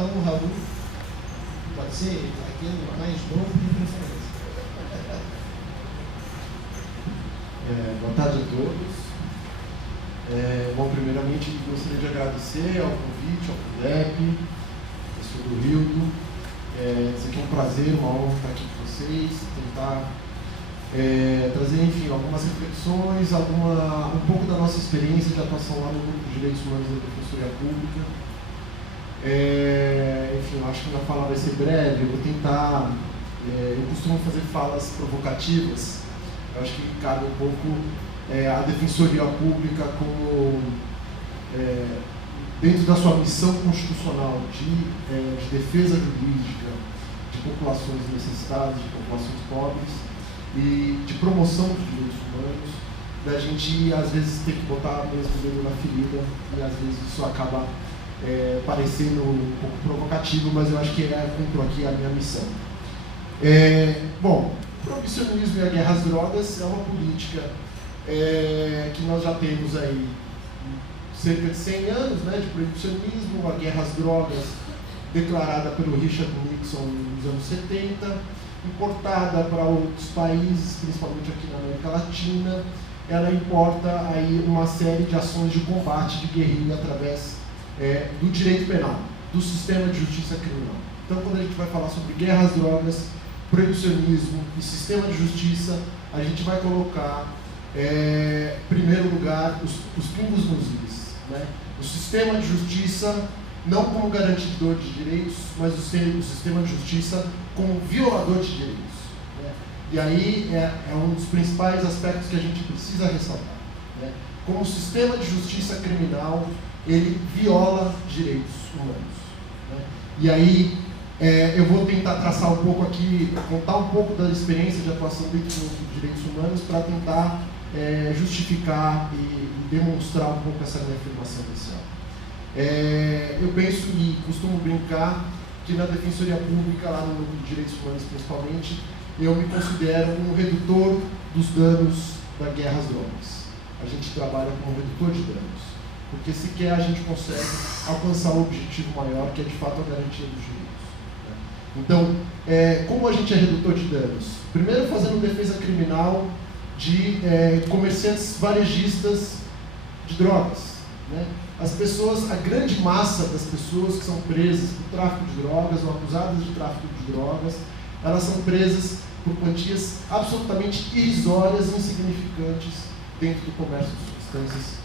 Então o Raul pode ser aquele mais novo de preferência. Boa tarde a todos. Bom, primeiramente gostaria de agradecer ao convite, ao FUDEP, ao professor do Rildo. Isso aqui é um prazer, uma honra estar aqui com vocês, tentar trazer, enfim, algumas reflexões, um pouco da nossa experiência de atuação lá no Grupo de Direitos Humanos da Defensoria Pública. Enfim, eu acho que minha fala vai ser breve, eu vou tentar, eu costumo fazer falas provocativas. Eu acho que cabe um pouco a Defensoria Pública como, dentro da sua missão constitucional de defesa jurídica de populações necessitadas, de populações pobres e de promoção dos direitos humanos, da gente às vezes ter que botar mesmo o dedo na ferida e às vezes isso acaba parecendo um pouco provocativo, mas eu acho que cumpro aqui a minha missão. Bom, o proibicionismo e a guerra às drogas é uma política que nós já temos aí cerca de 100 anos, né, de proibicionismo, a guerra às drogas declarada pelo Richard Nixon nos anos 70, importada para outros países, principalmente aqui na América Latina. Ela importa aí uma série de ações de combate de guerrilha através do direito penal, do sistema de justiça criminal. Então, quando a gente vai falar sobre guerra às drogas, proibicionismo e sistema de justiça, a gente vai colocar, em primeiro lugar, os pingos nos is, né? O sistema de justiça não como garantidor de direitos, mas o sistema de justiça como violador de direitos, né? E aí é um dos principais aspectos que a gente precisa ressaltar, né? Como o sistema de justiça criminal, ele viola direitos humanos, né? E aí eu vou tentar traçar um pouco aqui, contar um pouco da experiência de atuação dentro dos direitos humanos para tentar justificar e demonstrar um pouco essa minha afirmação inicial. Eu penso e costumo brincar que na Defensoria Pública, lá no Núcleo de Direitos Humanos principalmente, eu me considero um redutor dos danos da guerra às drogas. A gente trabalha como redutor de danos, porque sequer a gente consegue alcançar o objetivo maior, que é de fato a garantia dos direitos, né? Então, como a gente é redutor de danos? Primeiro, fazendo defesa criminal de comerciantes varejistas de drogas, né? As pessoas, a grande massa das pessoas que são presas por tráfico de drogas ou acusadas de tráfico de drogas, elas são presas por quantias absolutamente irrisórias e insignificantes dentro do comércio de substâncias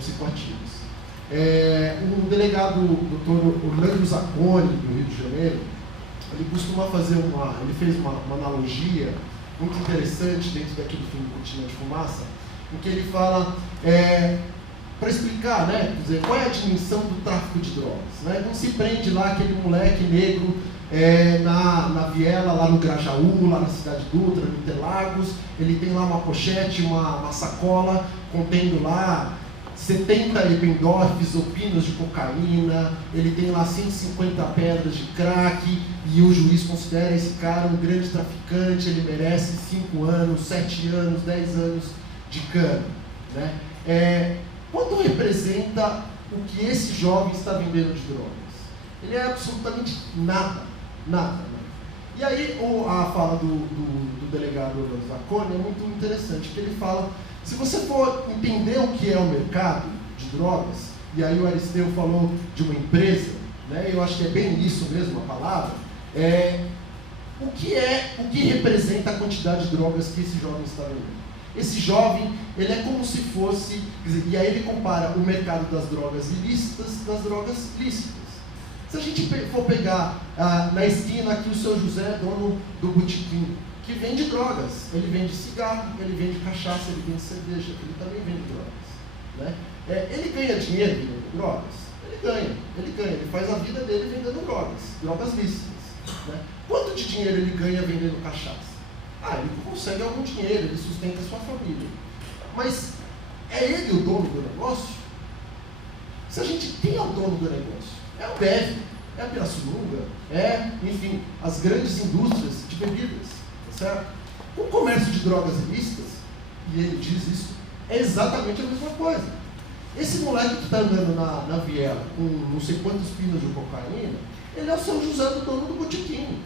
psicoativas. O delegado Dr. Orlando Zacconi, do Rio de Janeiro, ele costuma fazer ele fez uma analogia muito interessante dentro daquele filme Cortina de Fumaça, em que ele fala, para explicar, né, quer dizer, qual é a dimensão do tráfico de drogas, né? Não se prende lá aquele moleque negro na viela, lá no Grajaú, lá na Cidade Dutra, no Interlagos, ele tem lá uma pochete, uma sacola contendo lá 70 Eppendorfs ou pinos de cocaína, ele tem lá 150 pedras de crack e o juiz considera esse cara um grande traficante, ele merece 5 anos, 7 anos, 10 anos de cana, né? Quanto representa o que esse jovem está vendendo de drogas? Ele é absolutamente nada, nada. E aí a fala do delegado Orlando Zacconi é muito interessante, que ele fala, se você for entender o que é o mercado de drogas, e aí o Aristeu falou de uma empresa, né, eu acho que é bem isso mesmo a palavra, o que representa a quantidade de drogas que esse jovem está vendendo? Esse jovem, ele é como se fosse, quer dizer, e aí ele compara o mercado das drogas ilícitas das drogas lícitas. Se a gente for pegar na esquina aqui o seu José, dono do botequim, que vende drogas, ele vende cigarro, ele vende cachaça, ele vende cerveja, ele também vende drogas, né? Ele ganha dinheiro vendendo drogas? Ele ganha, ele faz a vida dele vendendo drogas lícitas, né? Quanto de dinheiro ele ganha vendendo cachaça? Ele consegue algum dinheiro, ele sustenta a sua família. Mas é ele o dono do negócio? Se a gente tem o dono do negócio, é o Bev, é a Pirassununga, enfim, as grandes indústrias de bebidas, tá certo? O comércio de drogas ilícitas, e ele diz isso, é exatamente a mesma coisa. Esse moleque que está andando na viela com não sei quantos pinos de cocaína, ele é o São José do dono do botequim.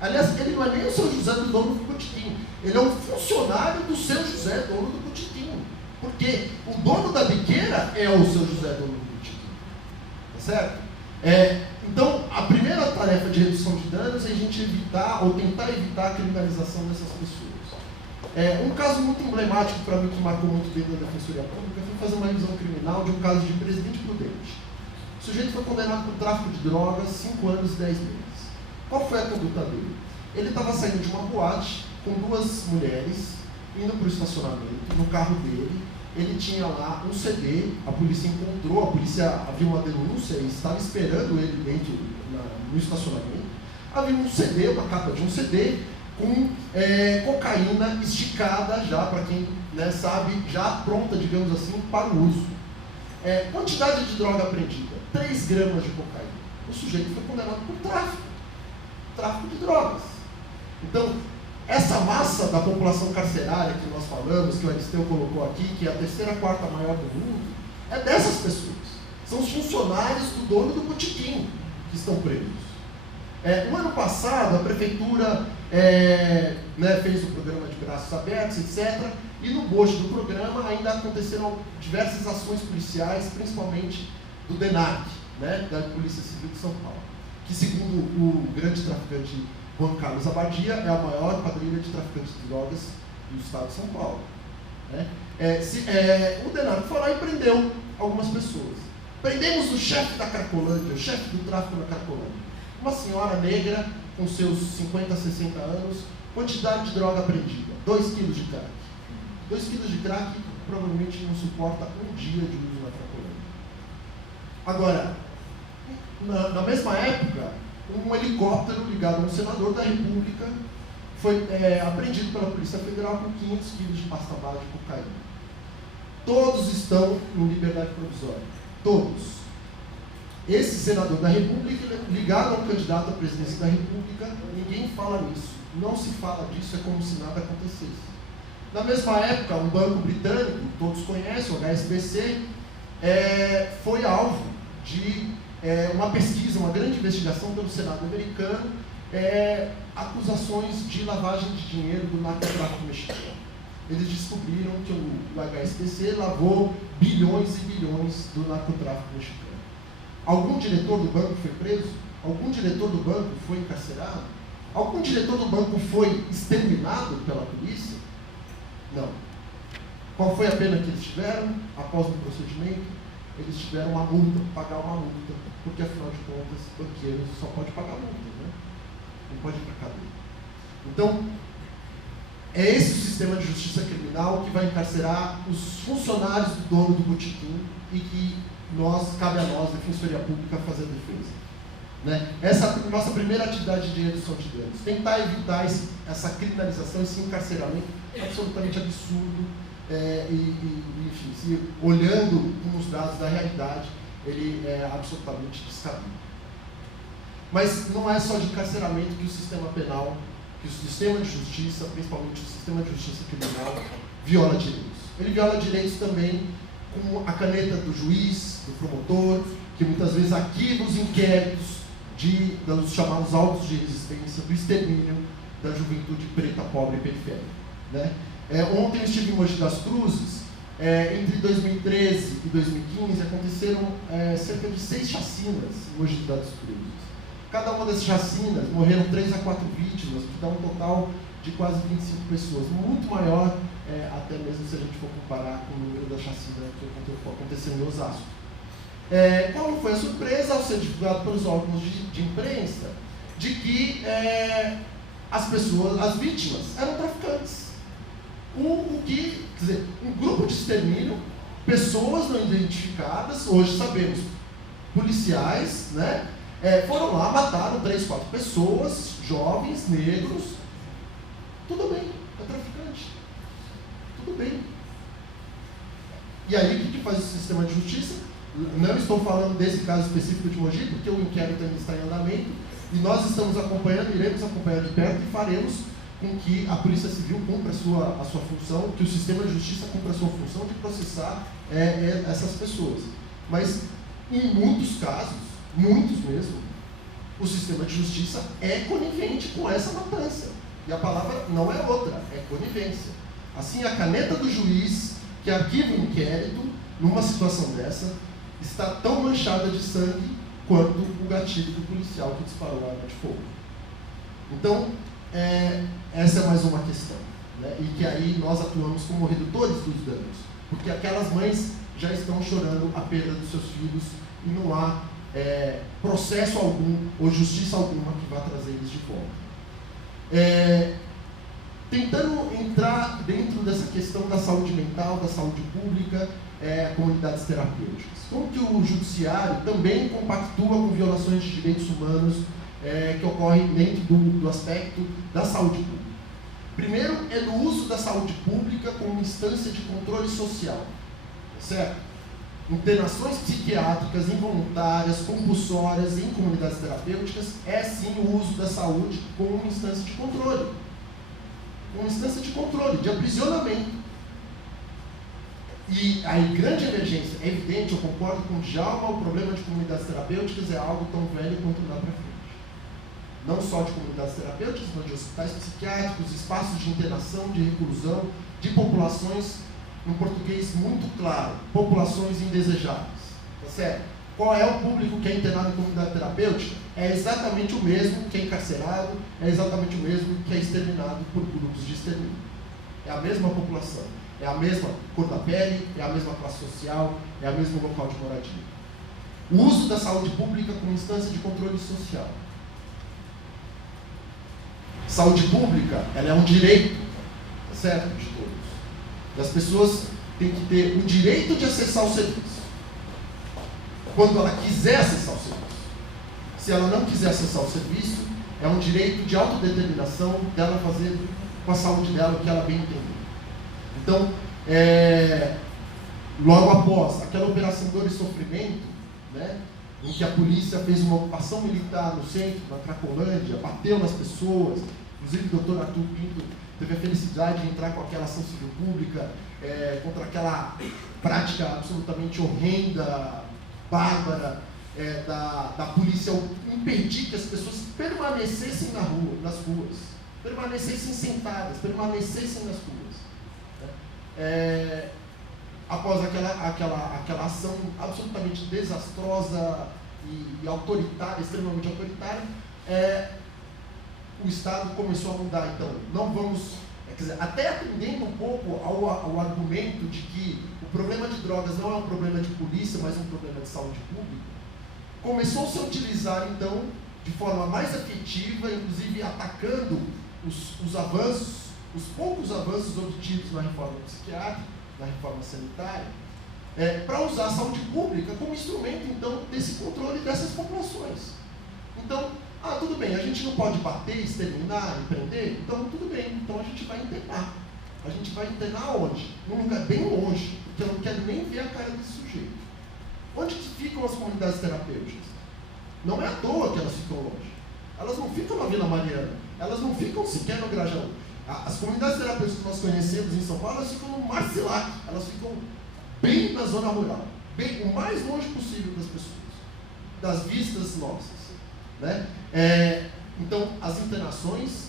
Aliás, ele não é nem o São José do dono do botequim, ele é um funcionário do São José, dono do botequim. Porque o dono da biqueira é o São José, dono do botequim. Tá certo? Então, a primeira tarefa de redução de danos é a gente evitar, ou tentar evitar a criminalização dessas pessoas. Um caso muito emblemático para mim, que marcou muito dentro da Defensoria Pública, foi fazer uma revisão criminal de um caso de Presidente Prudente. O sujeito foi condenado por tráfico de drogas, 5 anos e 10 meses. Qual foi a conduta dele? Ele estava saindo de uma boate com 2 mulheres, indo para o estacionamento, no carro dele. Ele tinha lá um CD, a polícia encontrou, a polícia havia uma denúncia e estava esperando ele dentro no estacionamento. Havia um CD, uma capa de um CD, com cocaína esticada já, para quem sabe, já pronta, digamos assim, para o uso. Quantidade de droga apreendida, 3 gramas de cocaína. O sujeito foi condenado por tráfico de drogas. Então, essa massa da população carcerária que nós falamos, que o Aristeu colocou aqui, que é a 3ª, 4ª maior do mundo, é dessas pessoas. São os funcionários do dono do botequim que estão presos. No ano passado, a prefeitura fez o programa de braços abertos, etc. E no bojo do programa ainda aconteceram diversas ações policiais, principalmente do DENARC, da Polícia Civil de São Paulo, que, segundo o grande traficante Juan Carlos Abadia, é a maior quadrilha de traficantes de drogas do estado de São Paulo. O DENARC foi lá e prendeu algumas pessoas. Prendemos o chefe da Cracolândia, o chefe do tráfico na Cracolândia. Uma senhora negra, com seus 50, 60 anos, quantidade de droga apreendida, 2 quilos de crack. 2 quilos de crack provavelmente não suporta um dia de uso na Cracolândia. Agora, na mesma época, um helicóptero ligado a um senador da República foi apreendido pela Polícia Federal com 500 quilos de pasta base de cocaína. Todos estão em liberdade provisória. Todos. Esse senador da República, ligado a um candidato à presidência da República, ninguém fala nisso. Não se fala disso, é como se nada acontecesse. Na mesma época, um banco britânico, todos conhecem, o HSBC, foi alvo de uma pesquisa, uma grande investigação pelo Senado americano, acusações de lavagem de dinheiro do narcotráfico mexicano. Eles descobriram que o HSBC lavou bilhões e bilhões do narcotráfico mexicano. Algum diretor do banco foi preso? Algum diretor do banco foi encarcerado? Algum diretor do banco foi exterminado pela polícia? Não. Qual foi a pena que eles tiveram após o procedimento? Eles tiveram uma multa, pagar uma multa, porque afinal de contas, banqueiro só pode pagar multa, não pode ir para cadeia. Então, é esse o sistema de justiça criminal que vai encarcerar os funcionários do dono do botequim e que cabe a nós, Defensoria Pública, fazer a defesa. Essa é a nossa primeira atividade de redução de danos. Tentar evitar essa criminalização, esse encarceramento absolutamente absurdo, enfim, olhando com os dados da realidade, ele é absolutamente descabido. Mas não é só de encarceramento que o sistema penal, que o sistema de justiça, principalmente o sistema de justiça criminal, viola direitos. Ele viola direitos também com a caneta do juiz, do promotor, que muitas vezes arquiva os inquéritos dos chamados autos de resistência, do extermínio da juventude preta, pobre e periférica. Ontem eu estive em Mogi das Cruzes. Entre 2013 e 2015 aconteceram cerca de 6 chacinas em Mogi das Cruzes. Cada uma dessas chacinas morreram 3 a 4 vítimas, que dá um total de quase 25 pessoas, muito maior, até mesmo se a gente for comparar com o número da chacina que aconteceu em Osasco. Qual foi a surpresa ao ser divulgado pelos órgãos de imprensa de que as vítimas eram traficantes? Quer dizer, um grupo de extermínio, pessoas não identificadas, hoje sabemos, policiais, foram lá, mataram 3, 4 pessoas, jovens, negros. Tudo bem, é traficante. Tudo bem. E aí, o que faz o sistema de justiça? Não estou falando desse caso específico de Mogi, porque o inquérito ainda está em andamento, e nós estamos acompanhando, iremos acompanhar de perto e faremos com que a Polícia Civil cumpra a sua função, que o sistema de justiça cumpra a sua função de processar essas pessoas. Mas, em muitos casos, muitos mesmo, o sistema de justiça é conivente com essa matança. E a palavra não é outra, é conivência. Assim, a caneta do juiz que arquiva o inquérito, numa situação dessa, está tão manchada de sangue quanto o gatilho do policial que disparou a arma de fogo. Então, essa é mais uma questão, né? E que aí nós atuamos como redutores dos danos, porque aquelas mães já estão chorando a perda dos seus filhos e não há processo algum ou justiça alguma que vá trazer eles de volta. Tentando entrar dentro dessa questão da saúde mental, da saúde pública, comunidades terapêuticas. Como que o judiciário também compactua com violações de direitos humanos que ocorrem dentro do aspecto da saúde pública? Primeiro, é no uso da saúde pública como instância de controle social, certo? Internações psiquiátricas involuntárias, compulsórias em comunidades terapêuticas é sim o uso da saúde como uma instância de controle. Uma instância de controle, de aprisionamento. E aí, grande emergência, é evidente, eu concordo com o Djalma, o problema de comunidades terapêuticas é algo tão velho quanto lá para frente. Não só de comunidades terapêuticas, mas de hospitais psiquiátricos, espaços de internação, de reclusão, de populações, em português muito claro, populações indesejáveis. Tá certo? Qual é o público que é internado em comunidade terapêutica? É exatamente o mesmo que é encarcerado, é exatamente o mesmo que é exterminado por grupos de extermínio. É a mesma população, é a mesma cor da pele, é a mesma classe social, é o mesmo local de moradia. O uso da saúde pública como instância de controle social. Saúde pública, ela é um direito, tá certo, de todos. As pessoas têm que ter o direito de acessar o serviço. Quando ela quiser acessar o serviço. Se ela não quiser acessar o serviço, é um direito de autodeterminação dela fazer com a saúde dela o que ela bem entender. Então, logo após aquela operação Dor e Sofrimento, né, em que a polícia fez uma ocupação militar no centro, na Cracolândia, bateu nas pessoas, inclusive o doutor Arthur Pinto teve a felicidade de entrar com aquela ação civil pública contra aquela prática absolutamente horrenda, bárbara, da polícia impedir que as pessoas permanecessem nas ruas, permanecessem sentadas, permanecessem nas ruas. Após aquela ação absolutamente desastrosa e autoritária, extremamente autoritária, o Estado começou a mudar. Então, não vamos, quer dizer, até atendendo um pouco ao argumento de que o problema de drogas não é um problema de polícia, mas um problema de saúde pública, começou-se a utilizar, então, de forma mais efetiva, inclusive atacando os avanços, os poucos avanços obtidos na reforma psiquiátrica, na reforma sanitária, para usar a saúde pública como instrumento, então, desse controle dessas populações. Então, tudo bem, a gente não pode bater, exterminar, empreender, então tudo bem, então a gente vai internar. A gente vai internar onde? Num lugar bem longe, porque eu não quero nem ver a cara desse sujeito. Onde que ficam as comunidades terapêuticas? Não é à toa que elas ficam longe. Elas não ficam na Vila Mariana, elas não ficam sequer no Grajaú. As comunidades terapêuticas que nós conhecemos em São Paulo, elas ficam no Marcilac, elas ficam bem na zona rural, bem o mais longe possível das pessoas, das vistas nossas. Né? Então, as internações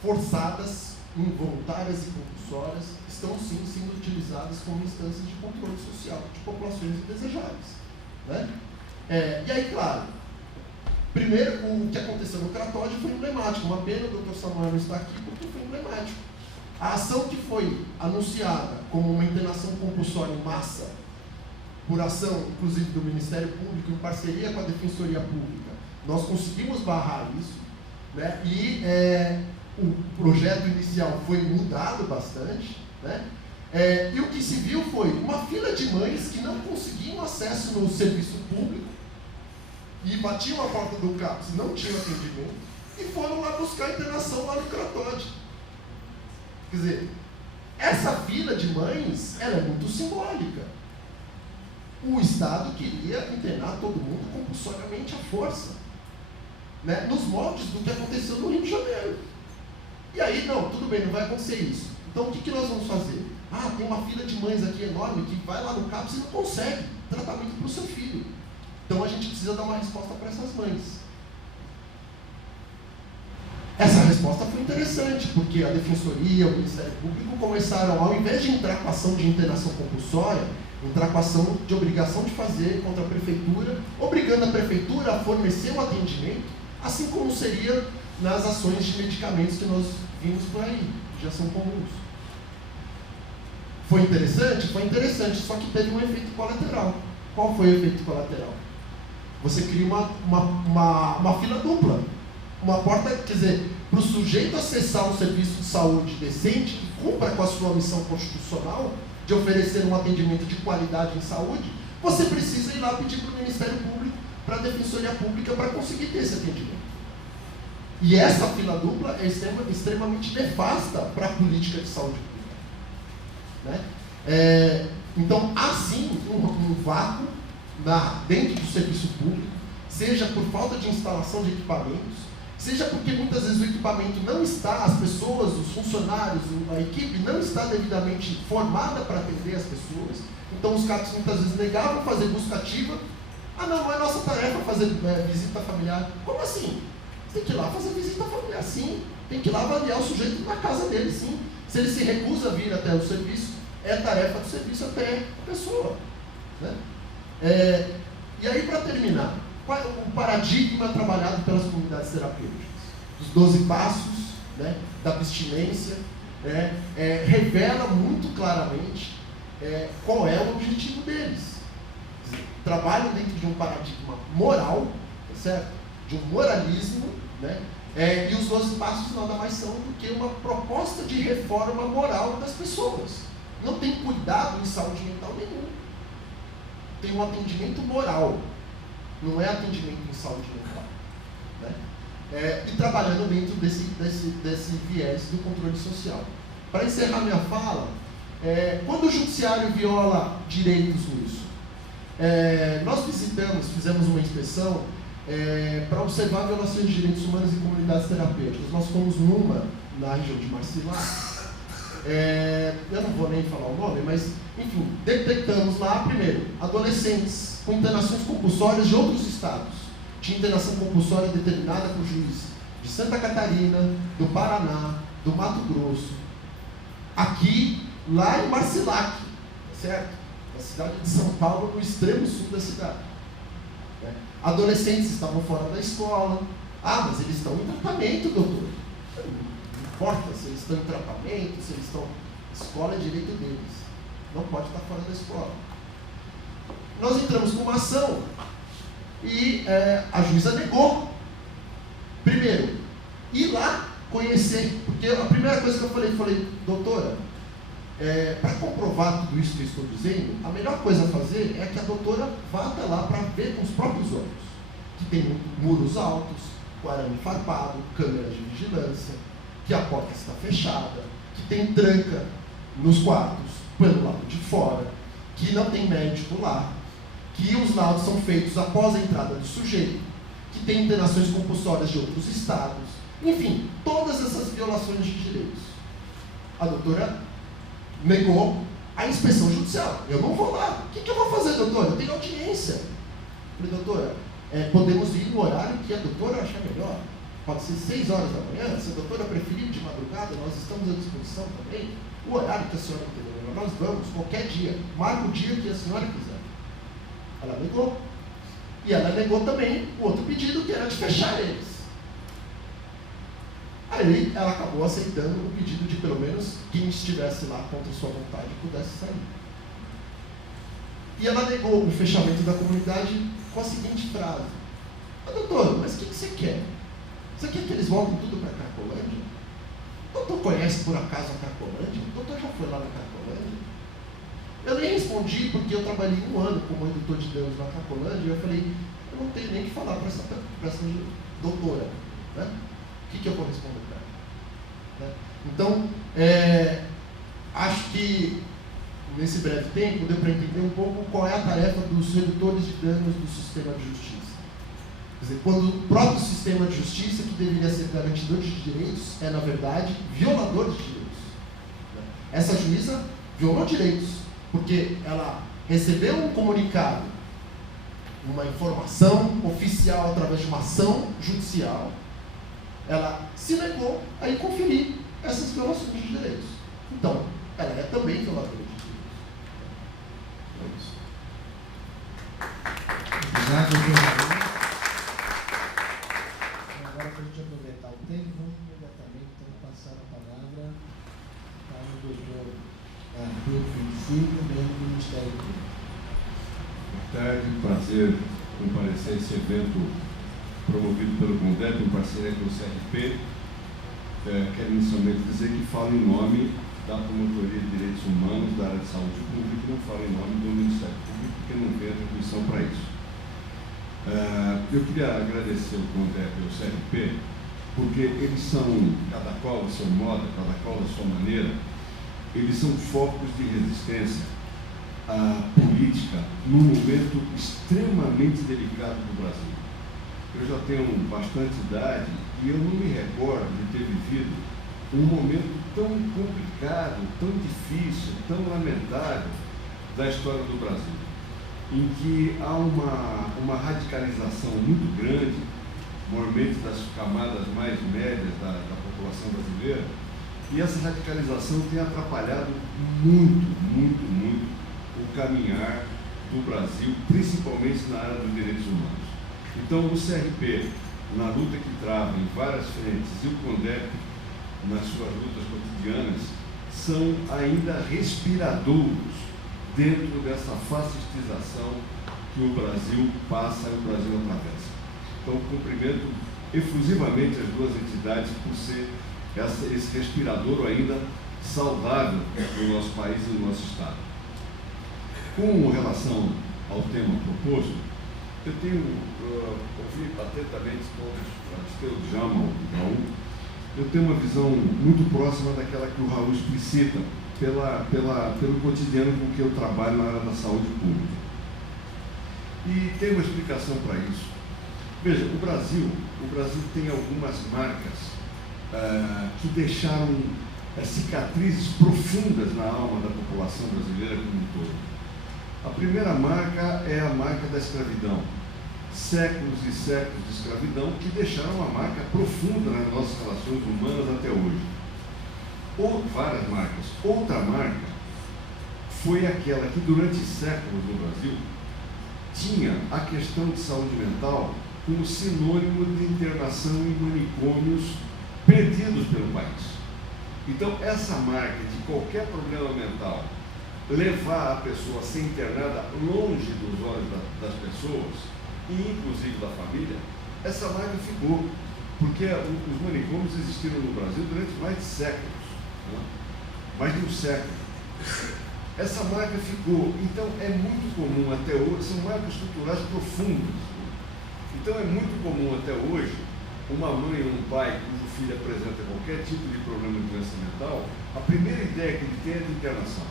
forçadas, involuntárias e compulsórias estão sim sendo utilizadas como instâncias de controle social de populações indesejáveis. Né? E aí, claro, primeiro, o que aconteceu no Cratóide foi emblemático. Uma pena o Dr. Samuel não está aqui porque foi emblemático. A ação que foi anunciada como uma internação compulsória em massa, por ação, inclusive, do Ministério Público, em parceria com a Defensoria Pública, nós conseguimos barrar isso, né? E o projeto inicial foi mudado bastante, né? E o que se viu foi uma fila de mães que não conseguiam acesso no serviço público e batiam a porta do CAPS, não tinham atendimento, e foram lá buscar internação lá no Cratóide. Quer dizer, essa fila de mães era muito simbólica. O Estado queria internar todo mundo compulsoriamente à força, né, nos moldes do que aconteceu no Rio de Janeiro. E aí, não, tudo bem, não vai acontecer isso. Então, o que nós vamos fazer? Ah, tem uma fila de mães aqui enorme que vai lá no CAPS e não consegue tratamento para o seu filho. Então, a gente precisa dar uma resposta para essas mães. Essa resposta foi interessante, porque a Defensoria, o Ministério Público começaram, ao invés de entrar com ação de internação compulsória, entrar com ação de obrigação de fazer contra a Prefeitura, obrigando a Prefeitura a fornecer um atendimento, assim como seria nas ações de medicamentos que nós vimos por aí, que já são comuns. Foi interessante? Foi interessante, só que teve um efeito colateral. Qual foi o efeito colateral? Você cria uma fila dupla. Uma porta, quer dizer, para o sujeito acessar um serviço de saúde decente, que cumpra com a sua missão constitucional de oferecer um atendimento de qualidade em saúde, você precisa ir lá pedir para o Ministério Público, para a Defensoria Pública, para conseguir ter esse atendimento. E essa fila dupla é extremamente nefasta para a política de saúde pública. Né? Então, há sim um vácuo dentro do serviço público, seja por falta de instalação de equipamentos, seja porque muitas vezes o equipamento não está, as pessoas, os funcionários, a equipe não está devidamente formada para atender as pessoas. Então os CAPs muitas vezes negavam fazer busca ativa. Ah, não é nossa tarefa fazer visita familiar. Como assim? Você tem que ir lá fazer visita familiar, sim. Tem que ir lá avaliar o sujeito na casa dele, sim. Se ele se recusa a vir até o serviço, é tarefa do serviço até a pessoa. Né? E aí, para terminar, qual é o paradigma trabalhado pelas comunidades terapêuticas? Dos 12 passos, né, da abstinência, revela muito claramente qual é o objetivo deles. Trabalham dentro de um paradigma moral, certo? De um moralismo, né? E os 12 passos nada mais são do que uma proposta de reforma moral das pessoas. Não tem cuidado em saúde mental nenhum. Tem um atendimento moral. Não é atendimento em saúde mental. Né? E trabalhando dentro desse viés do controle social. Para encerrar minha fala, quando o judiciário viola direitos nisso, nós fizemos uma inspeção para observar violações de direitos humanos em comunidades terapêuticas. Nós fomos numa na região de Marcilá. Eu não vou nem falar o nome, mas, enfim, detectamos lá, primeiro, adolescentes com internações compulsórias de outros estados. Tinha internação compulsória determinada por juiz de Santa Catarina, do Paraná, do Mato Grosso. Aqui, lá em Marcilac, certo? Na cidade de São Paulo, no extremo sul da cidade. Adolescentes estavam fora da escola. Ah, mas eles estão em tratamento, doutor. Não importa se eles estão em tratamento, se eles estão... Escola é direito deles. Não pode estar fora da escola. Nós entramos com uma ação e a juíza negou. Primeiro, ir lá conhecer. Porque a primeira coisa que eu falei, doutora, para comprovar tudo isso que eu estou dizendo, a melhor coisa a fazer é que a doutora vá até lá para ver com os próprios olhos. Que tem muros altos, com arame farpado, câmeras de vigilância, que a porta está fechada, que tem tranca nos quartos, pelo lado de fora, que não tem médico lá, que os laudos são feitos após a entrada do sujeito, que tem internações compulsórias de outros estados, enfim, todas essas violações de direitos. A doutora negou a inspeção judicial. Eu não vou lá. O que eu vou fazer, doutora? Eu tenho audiência. Eu falei, doutora, podemos ir no horário que a doutora achar melhor. Pode ser 6 horas da manhã, se a doutora preferir de madrugada, nós estamos à disposição também. O horário que a senhora entender, nós vamos qualquer dia. Marca o dia que a senhora quiser. Ela negou. E ela negou também o outro pedido, que era de fechar eles. Aí ela acabou aceitando o pedido de pelo menos quem estivesse lá contra sua vontade pudesse sair. E ela negou o fechamento da comunidade com a seguinte frase: doutor, mas o que você quer? Você quer que eles voltem tudo para a Cracolândia? O doutor conhece por acaso a Cracolândia? O doutor já foi lá na Cracolândia? Eu nem respondi porque eu trabalhei 1 ano como indutor de Deus na Cracolândia e eu falei, eu não tenho nem o que falar para essa doutora. Né? O que eu vou responder para ela? Né? Então, acho que nesse breve tempo deu para entender um pouco qual é a tarefa dos redutores de danos do sistema de justiça. Quer dizer, quando o próprio sistema de justiça, que deveria ser garantidor de direitos, é, na verdade, violador de direitos. Essa juíza violou direitos, porque ela recebeu um comunicado, uma informação oficial através de uma ação judicial, ela se negou a conferir essas violações de direitos. Então, ela é também violadora de direitos. É isso. Obrigado, doutor. Agora, para a gente aproveitar o tempo, vamos imediatamente então, passar a palavra para o doutor Arthur Filho, membro do Ministério Público. Boa tarde, prazer comparecer a esse evento promovido pelo CONDEP em parceria com o CRP. Quero inicialmente dizer que falo em nome da Promotoria de Direitos Humanos da área de saúde pública e não falo em nome do Ministério Público, porque não tem atribuição para isso. Eu queria agradecer ao CONDEP e ao CRP, porque eles são, cada qual do seu modo, cada qual da sua maneira, eles são focos de resistência política num momento extremamente delicado do Brasil. Eu já tenho bastante idade e eu não me recordo de ter vivido um momento tão complicado, tão difícil, tão lamentável da história do Brasil, em que há uma radicalização muito grande, normalmente das camadas mais médias da população brasileira, e essa radicalização tem atrapalhado muito o caminhar do Brasil, principalmente na área dos direitos humanos. Então, o CRP, na luta que trava em várias frentes, e o CONDEP, nas suas lutas cotidianas, são ainda respiradouros dentro dessa fascistização que o Brasil passa e o Brasil atravessa. Então, cumprimento efusivamente as duas entidades por ser esse respirador ainda saudável no nosso país e no nosso Estado. Com relação ao tema proposto, eu tenho ouvido atentamente todos, o Djalma, o Raul, eu tenho uma visão muito próxima daquela que o Raul explicita pelo cotidiano com que eu trabalho na área da saúde pública. E tem uma explicação para isso. Veja, o Brasil tem algumas marcas que deixaram cicatrizes profundas na alma da população brasileira como um todo. A primeira marca é a marca da escravidão. Séculos e séculos de escravidão que deixaram uma marca profunda nas nossas relações humanas até hoje. Ou várias marcas. Outra marca foi aquela que durante séculos no Brasil tinha a questão de saúde mental como sinônimo de internação em manicômios perdidos pelo país. Então, essa marca de qualquer problema mental levar a pessoa a ser internada longe dos olhos das pessoas, e inclusive da família, essa marca ficou, porque os manicômios existiram no Brasil durante mais de séculos, né? Mais de um século. Essa marca ficou, então é muito comum até hoje, são marcas culturais profundas. Então é muito comum até hoje, uma mãe ou um pai cujo filho apresenta qualquer tipo de problema de doença mental, a primeira ideia que ele tem é de internação.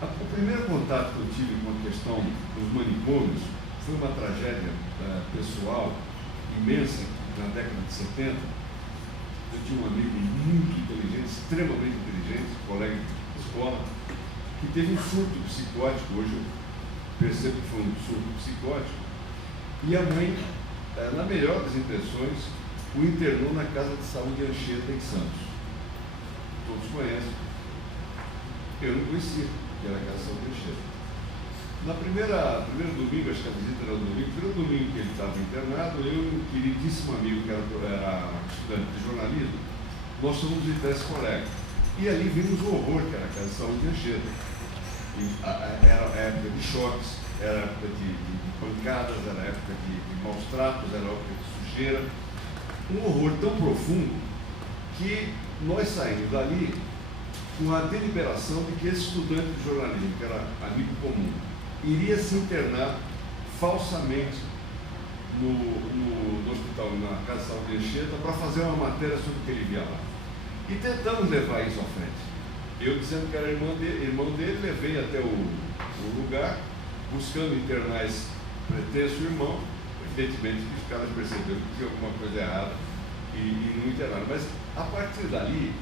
O primeiro contato que eu tive com a questão dos manicômios foi uma tragédia pessoal imensa na década de 70. Eu tinha um amigo muito inteligente, extremamente inteligente, colega de escola, que teve um surto psicótico. Hoje eu percebo que foi um surto psicótico. E a mãe, na melhor das intenções, o internou na Casa de Saúde Anchieta, em Santos. Todos conhecem. Eu não conhecia, que era a Casa de Saúde Anchieta. No primeiro domingo, acho que a visita era no domingo, primeiro domingo que ele estava internado, eu e um queridíssimo amigo, que era estudante de jornalismo, nós fomos visitar esse colega. E ali vimos o horror que era a Casa de Saúde Anchieta. Era época de choques, era época de pancadas, era época de maus tratos, era época de sujeira. Um horror tão profundo que nós saímos dali com a deliberação de que esse estudante de jornalismo, que era amigo comum, iria se internar falsamente no hospital, na Casa de Saúde Anchieta, para fazer uma matéria sobre o que ele via lá. E tentamos levar isso à frente. Eu, dizendo que era irmão dele, levei até o lugar buscando internar esse pretenso irmão. Evidentemente que os caras perceberam que tinha alguma coisa errada e não internaram. Mas a partir dali,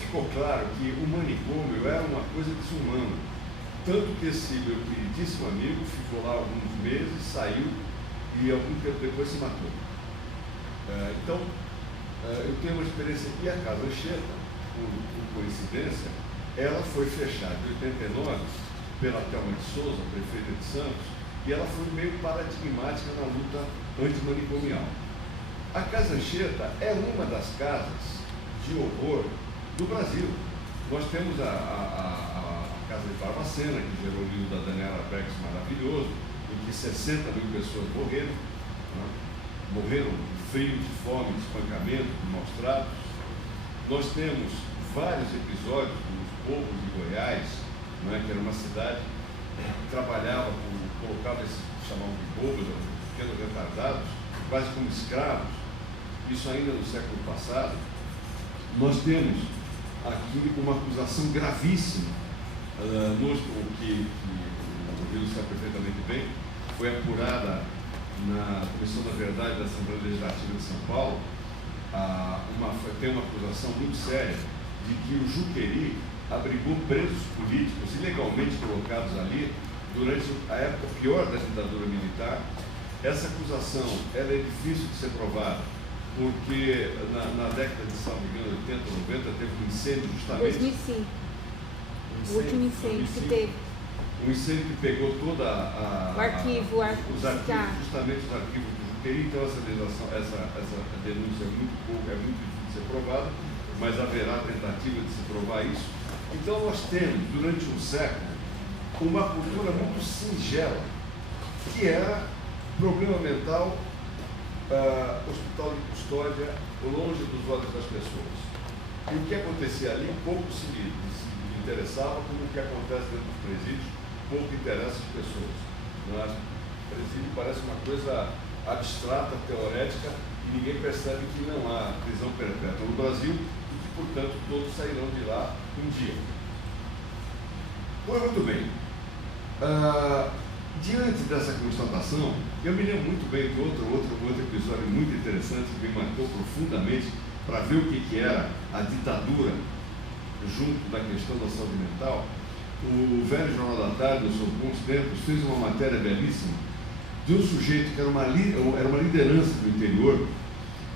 ficou claro que o manicômio era uma coisa desumana. Tanto que esse meu queridíssimo amigo ficou lá alguns meses, saiu e algum tempo depois se matou. Então, eu tenho uma experiência aqui, a Casa Anchieta, por coincidência, ela foi fechada em 89 pela Thelma de Souza, prefeita de Santos, e ela foi meio paradigmática na luta antimanicomial. A Casa Anchieta é uma das casas de horror do Brasil. Nós temos a Casa de Barbacena, que gerou o livro da Daniela Bex maravilhoso, em que 60 mil pessoas morreram, né? Morreram de frio, de fome, de espancamento, de maus tratos. Nós temos vários episódios nos povos de Goiás, né, que era uma cidade que trabalhava, colocava esses, chamavam de bobos, pequenos retardados, quase como escravos, isso ainda no século passado. Nós temos aqui uma acusação gravíssima, que o Rio sabe perfeitamente bem, foi apurada na Comissão da Verdade da Assembleia Legislativa de São Paulo. Tem uma acusação muito séria de que o Juqueri abrigou presos políticos ilegalmente colocados ali durante a época pior da ditadura militar. Essa acusação ela é difícil de ser provada, porque na década de, salvo engano, 80, 90, teve um incêndio justamente... 2005, o último incêndio que teve. Um incêndio que pegou toda o arquivo, justamente os arquivos do Juqueri. Então essa denúncia é muito difícil de ser provada, mas haverá tentativa de se provar isso. Então nós temos, durante um século, uma cultura muito singela, que era problema mental, hospital de custódia, longe dos olhos das pessoas. E o que acontecia ali, pouco se interessava, como o que acontece dentro dos presídios, pouco interessa as pessoas. O presídio parece uma coisa abstrata, teorética, e ninguém percebe que não há prisão perpétua no Brasil e que, portanto, todos sairão de lá um dia. Pois muito bem. Diante dessa constatação, eu me lembro muito bem de outro episódio muito interessante que me marcou profundamente para ver o que era a ditadura junto da questão da saúde mental. O velho Jornal da Tarde, nos seus bons tempos, fez uma matéria belíssima de um sujeito que era uma liderança do interior,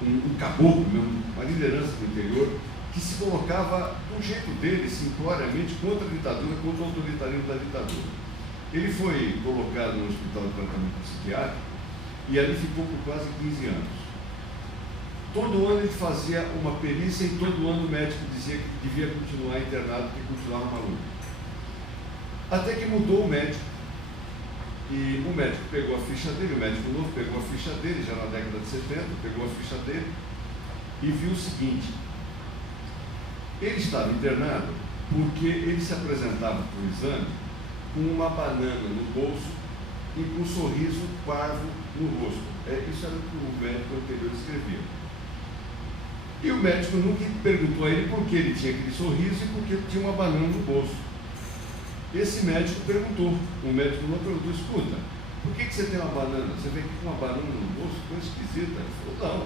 um caboclo mesmo, uma liderança do interior, que se colocava do jeito dele, simploriamente, contra a ditadura, contra o autoritarismo da ditadura. Ele foi colocado no hospital de tratamento psiquiátrico e ali ficou por quase 15 anos. Todo ano ele fazia uma perícia e todo ano o médico dizia que devia continuar internado, que continuava maluco. Até que mudou o médico. E o médico pegou a ficha dele, o médico novo pegou a ficha dele, já na década de 70, pegou a ficha dele e viu o seguinte: ele estava internado porque ele se apresentava para o exame com uma banana no bolso e com um sorriso parvo no rosto. Isso era o que o médico anterior escrevia. E o médico nunca perguntou a ele por que ele tinha aquele sorriso e por que ele tinha uma banana no bolso. Esse médico perguntou, o médico não perguntou: escuta, por que você tem uma banana? Você vem aqui com uma banana no bolso, coisa esquisita. Ele falou: não,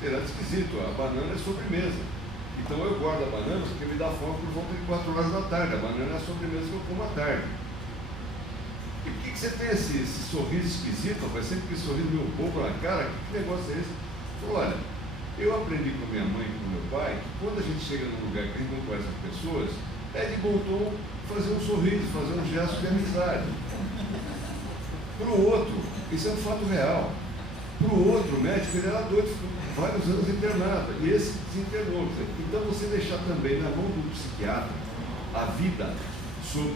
terá de esquisito, a banana é sobremesa. Então eu guardo a banana porque me dá fome por volta de 4 horas da tarde. A banana é a sobremesa que eu como à tarde. E por que você tem esse sorriso esquisito, rapaz? Sempre que sorriso meio bobo na cara, que negócio é esse? Ele falou: olha, eu aprendi com minha mãe e com meu pai que quando a gente chega num lugar que a gente não conhece as pessoas, é de bom tom fazer um sorriso, fazer um gesto de amizade. Para o outro, isso é um fato real. Para o outro médico, ele era doido, ficou vários anos internado, e esse desinternou. Então você deixar também na mão do psiquiatra a vida,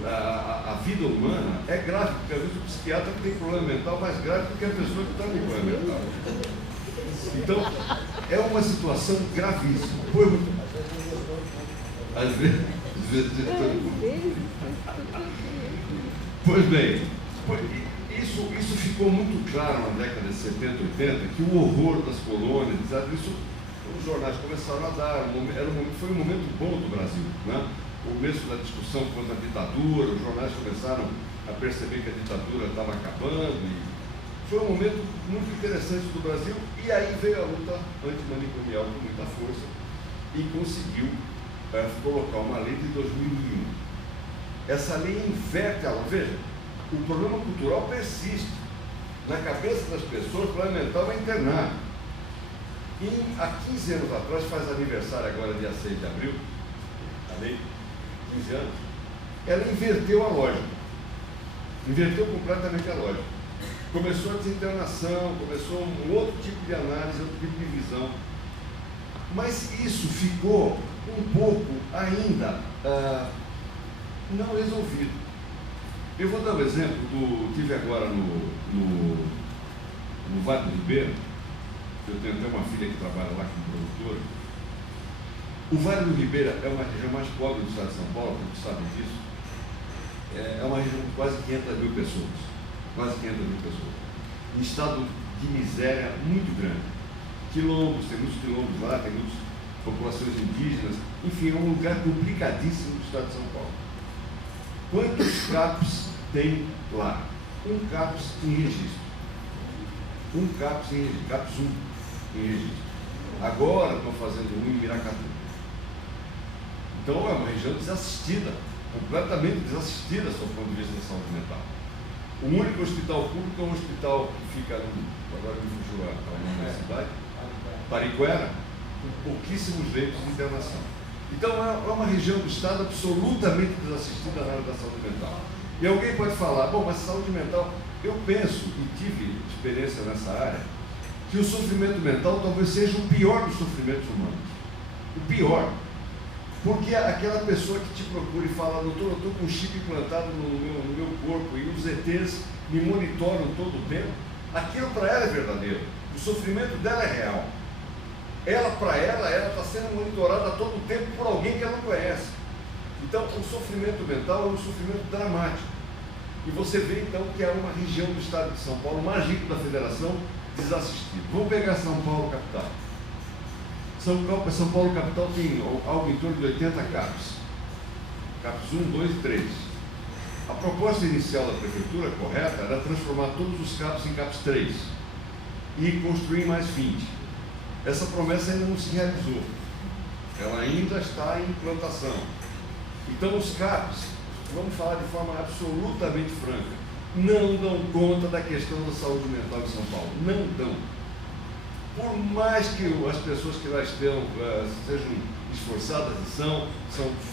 a vida humana é grave, porque às vezes o psiquiatra tem problema mental mais grave do que a pessoa que está com problema mental. Então, é uma situação gravíssima. Às vezes pois bem, isso ficou muito claro na década de 70, 80, que o horror das colônias, isso os jornais começaram a dar, foi um momento bom do Brasil, né? começo da discussão contra a ditadura, os jornais começaram a perceber que a ditadura estava acabando, e foi um momento muito interessante do Brasil, e aí veio a luta antimanicomial com muita força e conseguiu colocar uma lei de 2001. Essa lei inverte ela. Veja, o problema cultural persiste. Na cabeça das pessoas, o problema mental é internar. E há 15 anos atrás, faz aniversário agora, dia 6 de abril, a lei, 15 anos, ela inverteu a lógica. Inverteu completamente a lógica. Começou a desinternação, começou um outro tipo de análise, outro tipo de visão. Mas isso ficou um pouco ainda não resolvido. Eu vou dar um exemplo tive agora no Vale do Ribeira. Eu tenho até uma filha que trabalha lá como produtora. O Vale do Ribeira é uma região mais pobre do estado de São Paulo, todos sabem disso. É uma região com quase 500 mil pessoas. Quase 500 mil pessoas. Um estado de miséria muito grande. Quilombos, tem muitos quilombos lá, tem muitas populações indígenas. Enfim, é um lugar complicadíssimo do estado de São Paulo. Quantos CAPs tem lá? Um CAPs em registro. Um CAPs em registro. CAPs 1 em registro. Agora estão fazendo um em Miracatu. Então é uma região desassistida, completamente desassistida sob o ponto de vista da saúde mental. O único hospital público é um hospital que fica agora me fugiu a nome da cidade, Pariquera, com pouquíssimos leitos de internação. Então é uma região do estado absolutamente desassistida na área da saúde mental. E alguém pode falar, bom, mas saúde mental, eu penso, e tive experiência nessa área, que o sofrimento mental talvez seja o pior dos sofrimentos humanos. O pior. Porque aquela pessoa que te procura e fala, doutor, eu estou com um chip implantado no meu corpo e os ETs me monitoram todo o tempo, aquilo para ela é verdadeiro. O sofrimento dela é real. Para ela está sendo monitorada a todo tempo por alguém que ela não conhece. Então, o sofrimento mental é um sofrimento dramático. E você vê, então, que é uma região do estado de São Paulo, mais rico da federação, desassistido. Vamos pegar São Paulo, capital. São Paulo, capital, tem algo em torno de 80 CAPs. CAPs 1, 2 e 3. A proposta inicial da prefeitura, correta, era transformar todos os CAPs em CAPs 3 e construir mais 20. Essa promessa ainda não se realizou. Ela ainda está em implantação. Então, os CAPs, vamos falar de forma absolutamente franca, não dão conta da questão da saúde mental de São Paulo. Não dão. Por mais que as pessoas que lá estejam sejam esforçadas e são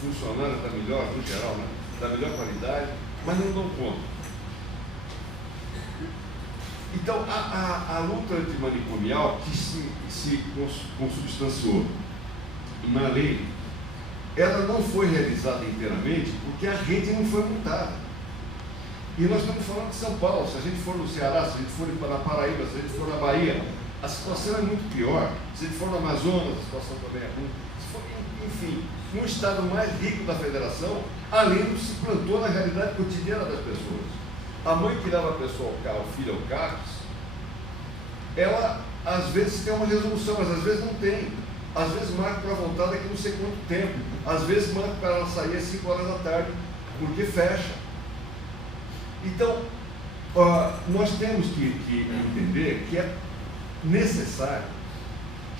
funcionários da melhor, no geral, né, da melhor qualidade, mas não dão conta. Então, a luta antimanicomial que se consubstanciou na lei, ela não foi realizada inteiramente porque a rede não foi montada. E nós estamos falando de São Paulo. Se a gente for no Ceará, se a gente for na Paraíba, se a gente for na Bahia, a situação é muito pior. Se a gente for no Amazonas, a situação também é ruim. Se for, enfim, no estado mais rico da federação, a lei não se plantou na realidade cotidiana das pessoas. A mãe que leva a pessoa o filho ao CAPS, ela às vezes tem uma resolução, mas às vezes não tem. Às vezes marca para voltar daqui não sei quanto tempo. Às vezes marca para ela sair às 5 horas da tarde, porque fecha. Então, nós temos que entender que é necessário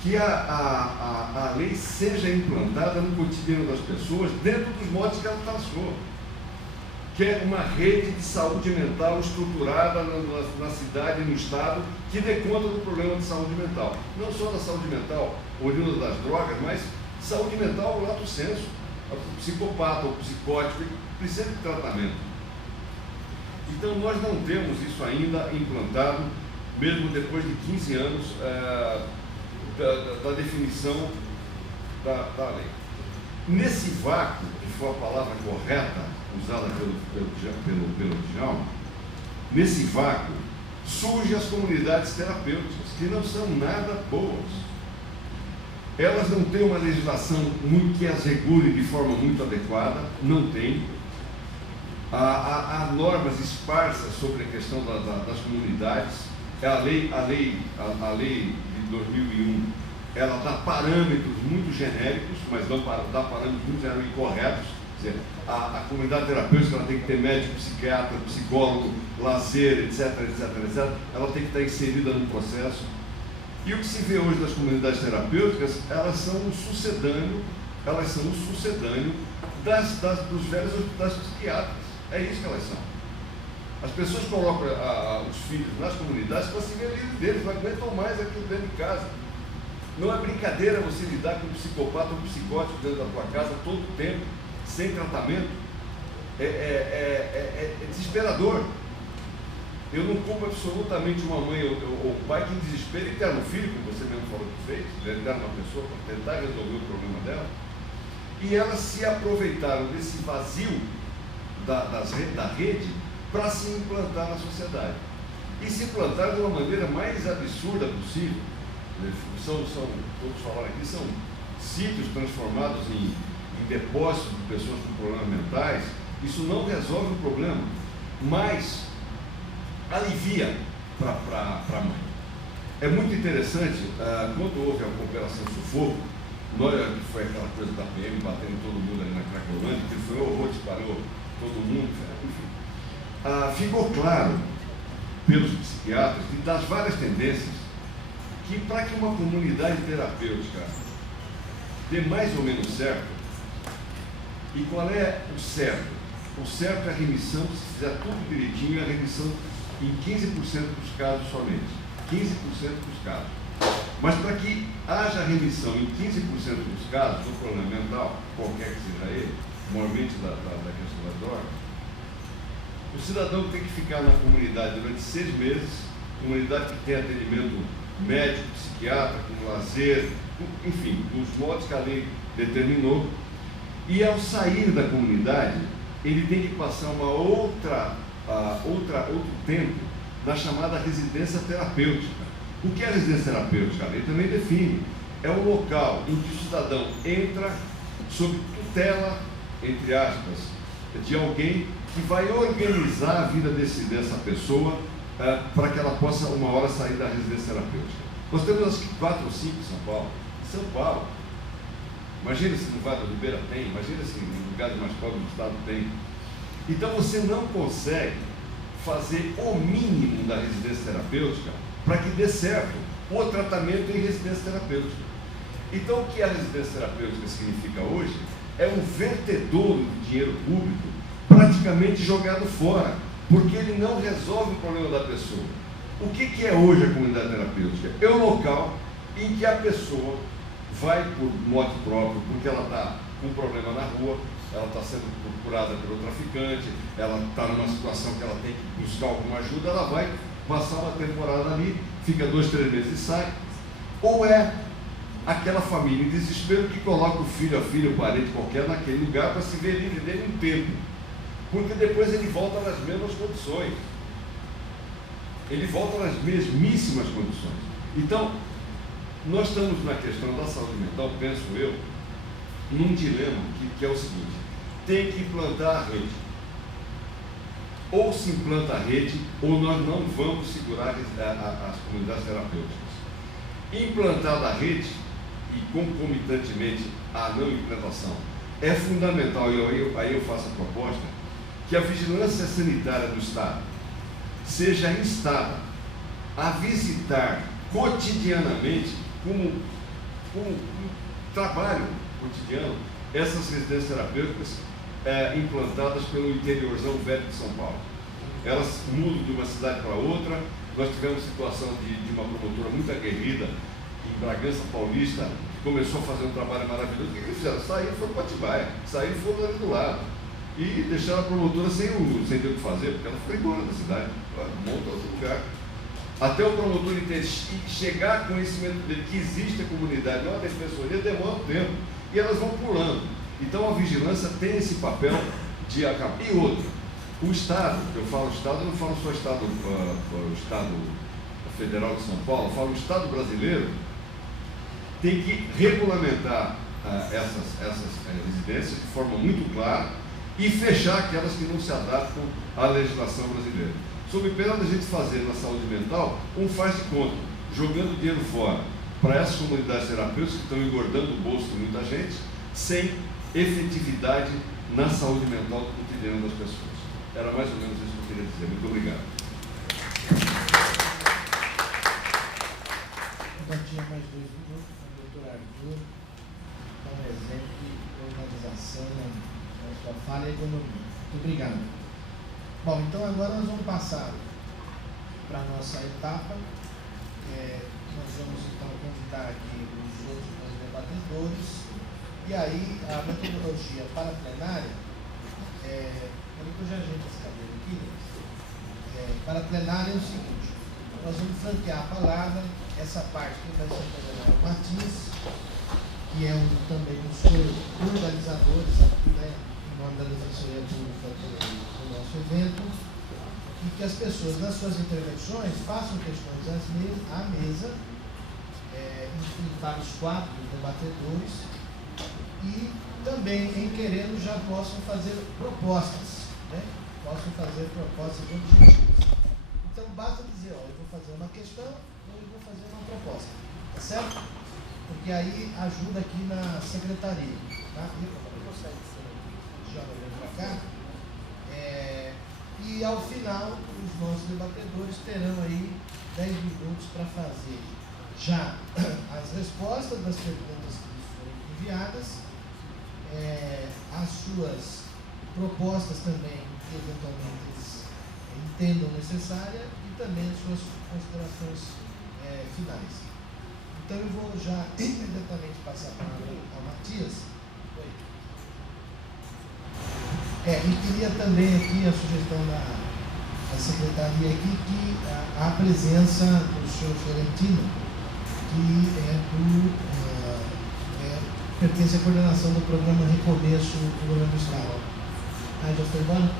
que a lei seja implantada no cotidiano das pessoas dentro dos modos que ela traçou, que é uma rede de saúde mental estruturada na cidade e no estado que dê conta do problema de saúde mental. Não só da saúde mental oriunda das drogas, mas saúde mental lato sensu. O psicopata, o psicótico, precisa de tratamento. Então, nós não temos isso ainda implantado, mesmo depois de 15 anos da definição da lei. Nesse vácuo, que foi a palavra correta usada pelo Djalma, nesse vácuo surgem as comunidades terapêuticas, que não são nada boas. Elas não têm uma legislação que as regule de forma muito adequada, não tem. Há normas esparsas sobre a questão das comunidades. A lei de 2001, ela dá parâmetros muito genéricos, mas dá parâmetros muito genéricos e corretos. Quer dizer, a comunidade terapêutica ela tem que ter médico, psiquiatra, psicólogo, lazer, etc, etc, etc. Ela tem que estar inserida no processo. E o que se vê hoje das comunidades terapêuticas, elas são um sucedâneo dos velhos hospitais psiquiátricos. É isso que elas são. As pessoas colocam os filhos nas comunidades para se ver livre deles, não aguentam mais aquilo dentro de casa. Não é brincadeira você lidar com um psicopata ou um psicótico dentro da tua casa todo o tempo, sem tratamento. É desesperador. Eu não culpo absolutamente uma mãe ou um pai que em desespero interna um filho, como você mesmo falou que fez, interna uma pessoa para tentar resolver o problema dela. E elas se aproveitaram desse vazio da rede para se implantar na sociedade. E se implantaram de uma maneira mais absurda possível. Todos falaram aqui, são sítios transformados em depósitos de pessoas com problemas mentais. Isso não resolve o problema, mas alivia para a mãe. É muito interessante, quando houve a Operação Sufoco, que foi aquela coisa da PM batendo todo mundo ali na Cracolândia, que foi um horror, disparou todo mundo, enfim. Ficou claro pelos psiquiatras e das várias tendências que para que uma comunidade terapêutica dê mais ou menos certo, e qual é o certo? O certo é a remissão, se fizer tudo direitinho, é a remissão em 15% dos casos somente. 15% dos casos. Mas para que haja remissão em 15% dos casos do problema mental, qualquer que seja ele, normalmente da questão das drogas, o cidadão tem que ficar na comunidade durante 6 meses, comunidade que tem atendimento médico, psiquiatra, com lazer, enfim, dos modos que a lei determinou. E ao sair da comunidade, ele tem que passar outro tempo na chamada residência terapêutica. O que é a residência terapêutica? A lei também define. É um local em que o cidadão entra sob tutela, entre aspas, de alguém que vai organizar a vida dessa pessoa para que ela possa uma hora sair da residência terapêutica. Nós temos acho que 4 ou 5 em São Paulo. São Paulo. Imagina se no Vale do Ribeira tem, imagina se em lugares mais pobres do estado tem. Então você não consegue fazer o mínimo da residência terapêutica para que dê certo o tratamento em residência terapêutica. Então o que a residência terapêutica significa hoje é um vertedouro de dinheiro público praticamente jogado fora, porque ele não resolve o problema da pessoa. O que é hoje a comunidade terapêutica? É um local em que a pessoa vai por moto próprio, porque ela está com um problema na rua, ela está sendo procurada pelo traficante, ela está numa situação que ela tem que buscar alguma ajuda, ela vai passar uma temporada ali, fica 2, 3 meses e sai. Ou é aquela família em desespero que coloca o filho, a filha, o parente qualquer naquele lugar para se ver livre dele um tempo, porque depois ele volta nas mesmas condições. Ele volta nas mesmíssimas condições. Então, nós estamos na questão da saúde mental, penso eu, num dilema que é o seguinte: tem que implantar a rede. Ou se implanta a rede, ou nós não vamos segurar as comunidades terapêuticas. Implantada a rede, e concomitantemente a não implantação, é fundamental, e aí eu faço a proposta, que a vigilância sanitária do Estado seja instada a visitar cotidianamente, como um trabalho cotidiano, essas residências terapêuticas implantadas pelo interiorzão velho de São Paulo. Elas mudam de uma cidade para outra. Nós tivemos situação de uma promotora muito aguerrida em Bragança Paulista, que começou a fazer um trabalho maravilhoso. O que eles fizeram? Saíram e foram para Atibaia, saíram e foram ali do lado. E deixaram a promotora sem ter o que fazer, porque ela foi embora da cidade, monta outro lugar. Até o promotor chegar a conhecimento dele que existe a comunidade, não a defensoria, demora um tempo. E elas vão pulando. Então a vigilância tem esse papel de acabar. E outro, o Estado, eu falo Estado, eu não falo só o Estado Federal de São Paulo, eu falo o Estado brasileiro, tem que regulamentar essas residências de forma muito clara e fechar aquelas que não se adaptam à legislação brasileira. Sob pena da gente fazer na saúde mental um faz de conta, jogando dinheiro fora para essas comunidades terapêuticas que estão engordando o bolso de muita gente, sem efetividade na saúde mental do cotidiano das pessoas. Era mais ou menos isso que eu queria dizer. Muito obrigado. Já tinha mais 2 minutos, o doutor Arthur, um exemplo de organização na sua fala e economia. Muito obrigado. Bom, então agora nós vamos passar para a nossa etapa. Nós vamos então convidar aqui os outros debatedores. E aí, a metodologia para a plenária, eu já ajeito essa cadeira aqui, para a plenária é o seguinte: nós vamos franquear a palavra, essa parte que vai ser coordenada o Matias, que é também um dos organizadores aqui, em nome da Defensoria Pública do nosso evento, e que as pessoas, nas suas intervenções, façam questões à mesa, para os 4 debatedores, e também, em querendo, já possam fazer propostas, possam fazer propostas objetivas. Então, basta dizer, eu vou fazer uma questão ou eu vou fazer uma proposta, tá certo? Porque aí ajuda aqui na secretaria, tá? Eu sair de cena aqui, joga para cá. E ao final, os nossos debatedores terão aí 10 minutos para fazer já as respostas das perguntas que lhes foram enviadas, as suas propostas também, que eventualmente eles entendam necessária, e também as suas considerações finais. Então eu vou já imediatamente passar a palavra ao Matias. Oi. E queria também aqui a sugestão da secretaria aqui, que a presença do senhor Fiorentino, que pertence à coordenação do programa Recomeço do Governo do Estado. Já foi embora?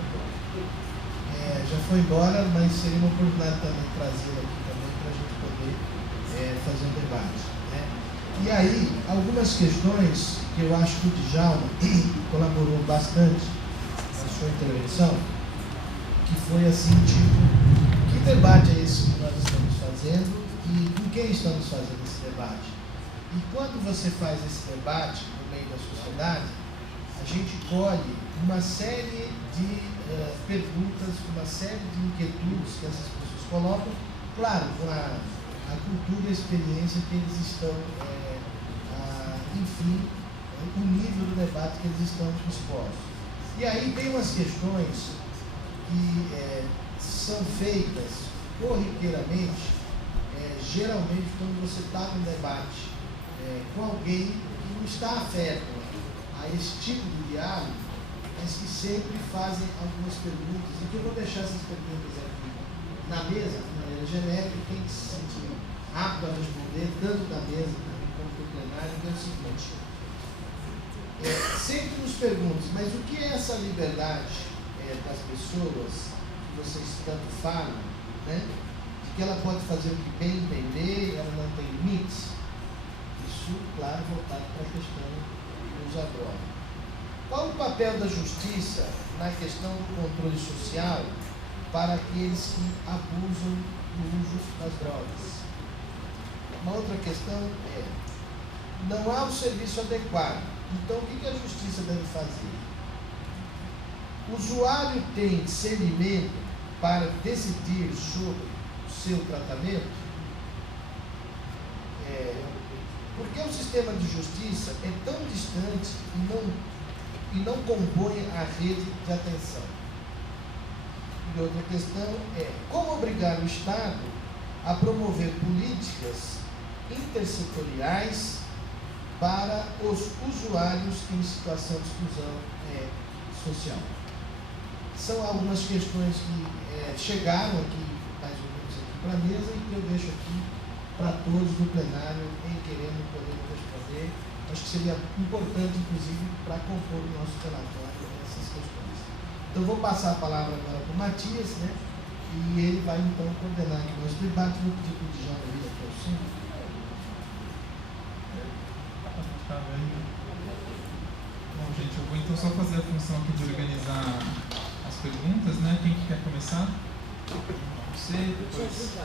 Já foi embora, mas seria uma oportunidade também trazê-lo aqui também para a gente poder fazer um debate. E aí, algumas questões que eu acho que o Djalma colaborou bastante na sua intervenção, que foi assim, tipo, que debate é esse que nós estamos fazendo e com quem estamos fazendo esse debate? E quando você faz esse debate no meio da sociedade, a gente colhe uma série de perguntas, uma série de inquietudes que essas pessoas colocam, claro, com a cultura e a experiência que eles estão, enfim, o nível do debate que eles estão expostos. E aí tem umas questões que são feitas corriqueiramente, geralmente quando você está num debate com alguém que não está afeto a esse tipo de diálogo, mas que sempre fazem algumas perguntas, e que eu vou deixar essas perguntas aqui na mesa, de maneira genérica, quem se sentir apto a responder, tanto na mesa como no plenário, que é o seguinte: sempre nos perguntam, mas o que é essa liberdade das pessoas que vocês tanto falam, de que ela pode fazer o que bem entender, ela não tem limites? Isso, claro, voltado para a questão do uso da droga. Qual o papel da justiça na questão do controle social para aqueles que abusam do uso das drogas? Uma outra questão não há um serviço adequado. Então, o que a justiça deve fazer? O usuário tem discernimento para decidir sobre o seu tratamento? Porque o sistema de justiça é tão distante e não compõe a rede de atenção. E outra questão como obrigar o Estado a promover políticas intersetoriais para os usuários em situação de exclusão social. São algumas questões que chegaram aqui, mais ou menos aqui para a mesa, e que eu deixo aqui para todos do plenário em querendo poder responder. Acho que seria importante, inclusive, para compor o nosso relatório essas questões. Então, vou passar a palavra agora para o Matias, e ele vai, então, coordenar aqui o nosso debate. Vou pedir para o Djalma vir aqui ao centro. Bom, gente, eu vou então só fazer a função aqui de organizar as perguntas, Quem que quer começar? Você, depois...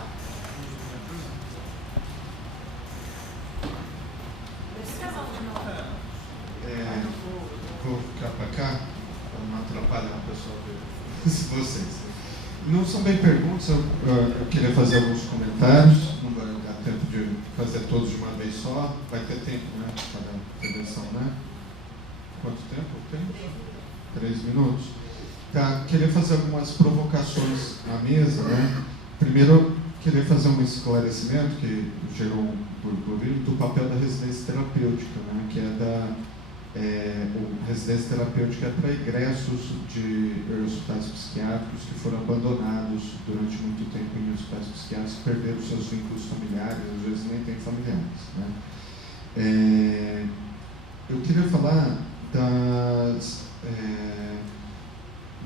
Vou ficar para cá. não atrapalhar o pessoal de vocês. Não são bem perguntas, eu queria fazer alguns comentários, não vai dar tempo de fazer todos de uma vez só, vai ter tempo, né, para a intervenção, né? Quanto tempo tem? 3 minutos? Tá, queria fazer algumas provocações à mesa, né? Primeiro, queria fazer um esclarecimento que gerou um burburinho do papel da residência terapêutica, né? Que residência terapêutica é para egressos de hospitais psiquiátricos que foram abandonados durante muito tempo em hospitais psiquiátricos, que perderam seus vínculos familiares, às vezes nem têm familiares, né? Eu queria falar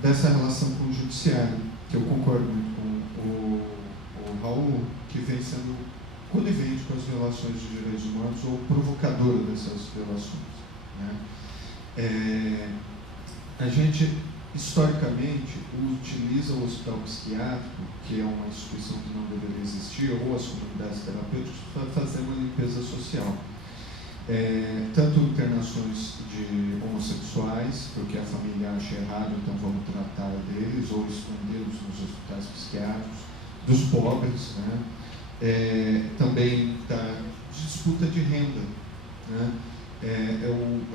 dessa relação com o judiciário, que eu concordo muito com o Raul, que vem sendo conivente com as violações de direitos humanos ou provocadora dessas violações, né? A gente, historicamente, utiliza o hospital psiquiátrico, que é uma instituição que não deveria existir, ou as comunidades terapêuticas, para fazer uma limpeza social. Tanto internações de homossexuais, porque a família acha errado, então vamos tratar deles, ou escondê-los nos hospitais psiquiátricos, dos pobres, né? Também da disputa de renda, né?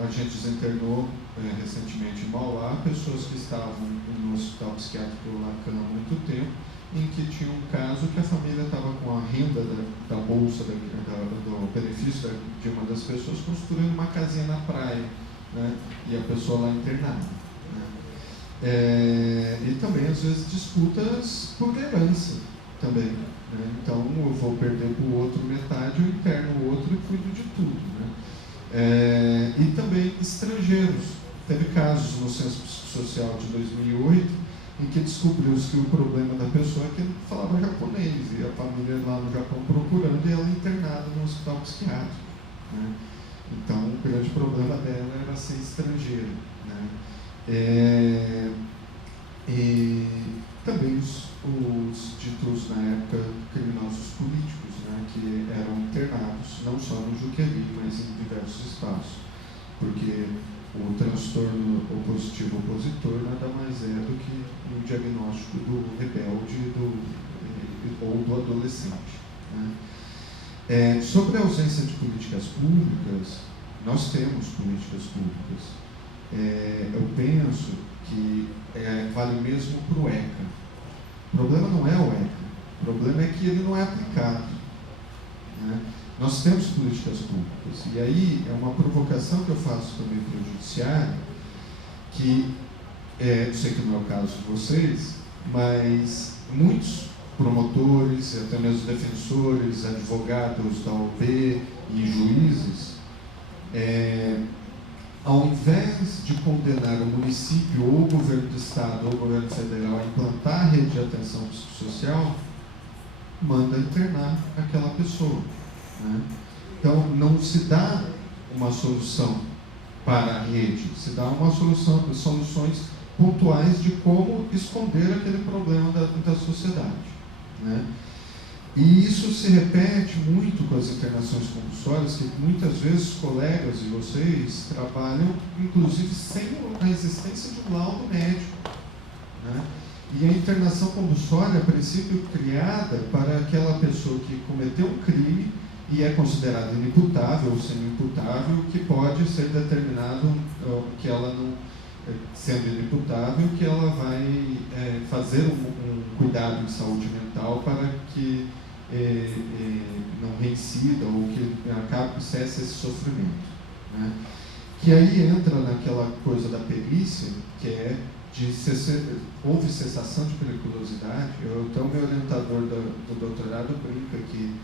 A gente desinternou recentemente em Mauá pessoas que estavam no hospital psiquiátrico Lacan há muito tempo, em que tinha um caso que a família estava com a renda da bolsa, do benefício de uma das pessoas, construindo uma casinha na praia, né? E a pessoa lá internada, né? E também, às vezes, disputas por herança também, né? Então, eu vou perder para o outro metade, eu interno o outro e cuido de tudo, né? E também estrangeiros. Teve casos no Censo Social de 2008, em que descobriu-se que o problema da pessoa é que ele falava japonês, e a família lá no Japão procurando, e ela internada no hospital psiquiátrico, né? Então, o grande problema dela era ser estrangeira, né? E também os ditos, na época, criminosos políticos, né? Que eram internados, não só no Juqueri, mas em diversos espaços, porque o transtorno opositivo opositor nada mais é do que um diagnóstico do rebelde ou do adolescente, né? Sobre a ausência de políticas públicas, nós temos políticas públicas. Eu penso que vale o mesmo para o ECA. O problema não é o ECA, o problema é que ele não é aplicado, né? Nós temos políticas públicas, e aí é uma provocação que eu faço também para o judiciário, que eu sei que não é o caso de vocês, mas muitos promotores, até mesmo defensores, advogados da OAB e juízes, ao invés de condenar o município ou o governo do estado ou o governo federal a implantar a rede de atenção psicossocial, manda internar aquela pessoa, né? Então, não se dá uma solução para a rede, se dá soluções pontuais de como esconder aquele problema da sociedade, né? E isso se repete muito com as internações compulsórias, que muitas vezes colegas de vocês trabalham, inclusive, sem a existência de um laudo médico, né? E a internação compulsória, a princípio, criada para aquela pessoa que cometeu um crime e é considerado inimputável ou semi-imputável, que pode ser determinado que ela não, sendo inimputável, que ela vai fazer um cuidado de saúde mental para que não reincida ou que acabe, cesse esse sofrimento, né? Que aí entra naquela coisa da perícia, que é houve cessação de periculosidade. Então, meu orientador do doutorado brinca que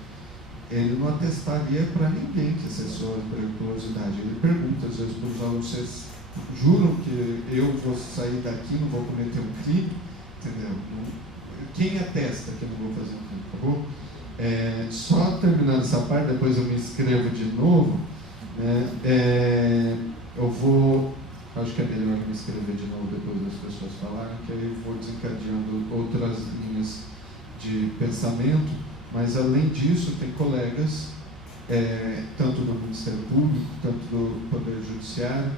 ele não atestaria para ninguém que cessou a periculosidade. Ele pergunta às vezes para os alunos: vocês juram que eu vou sair daqui e não vou cometer um crime? Entendeu? Quem atesta que eu não vou fazer um crime? Acabou? Só terminando essa parte, depois eu me inscrevo de novo, né? Acho que é melhor me inscrever de novo depois das pessoas falarem, que aí eu vou desencadeando outras linhas de pensamento, mas além disso tem colegas, tanto do Ministério Público, tanto do Poder Judiciário,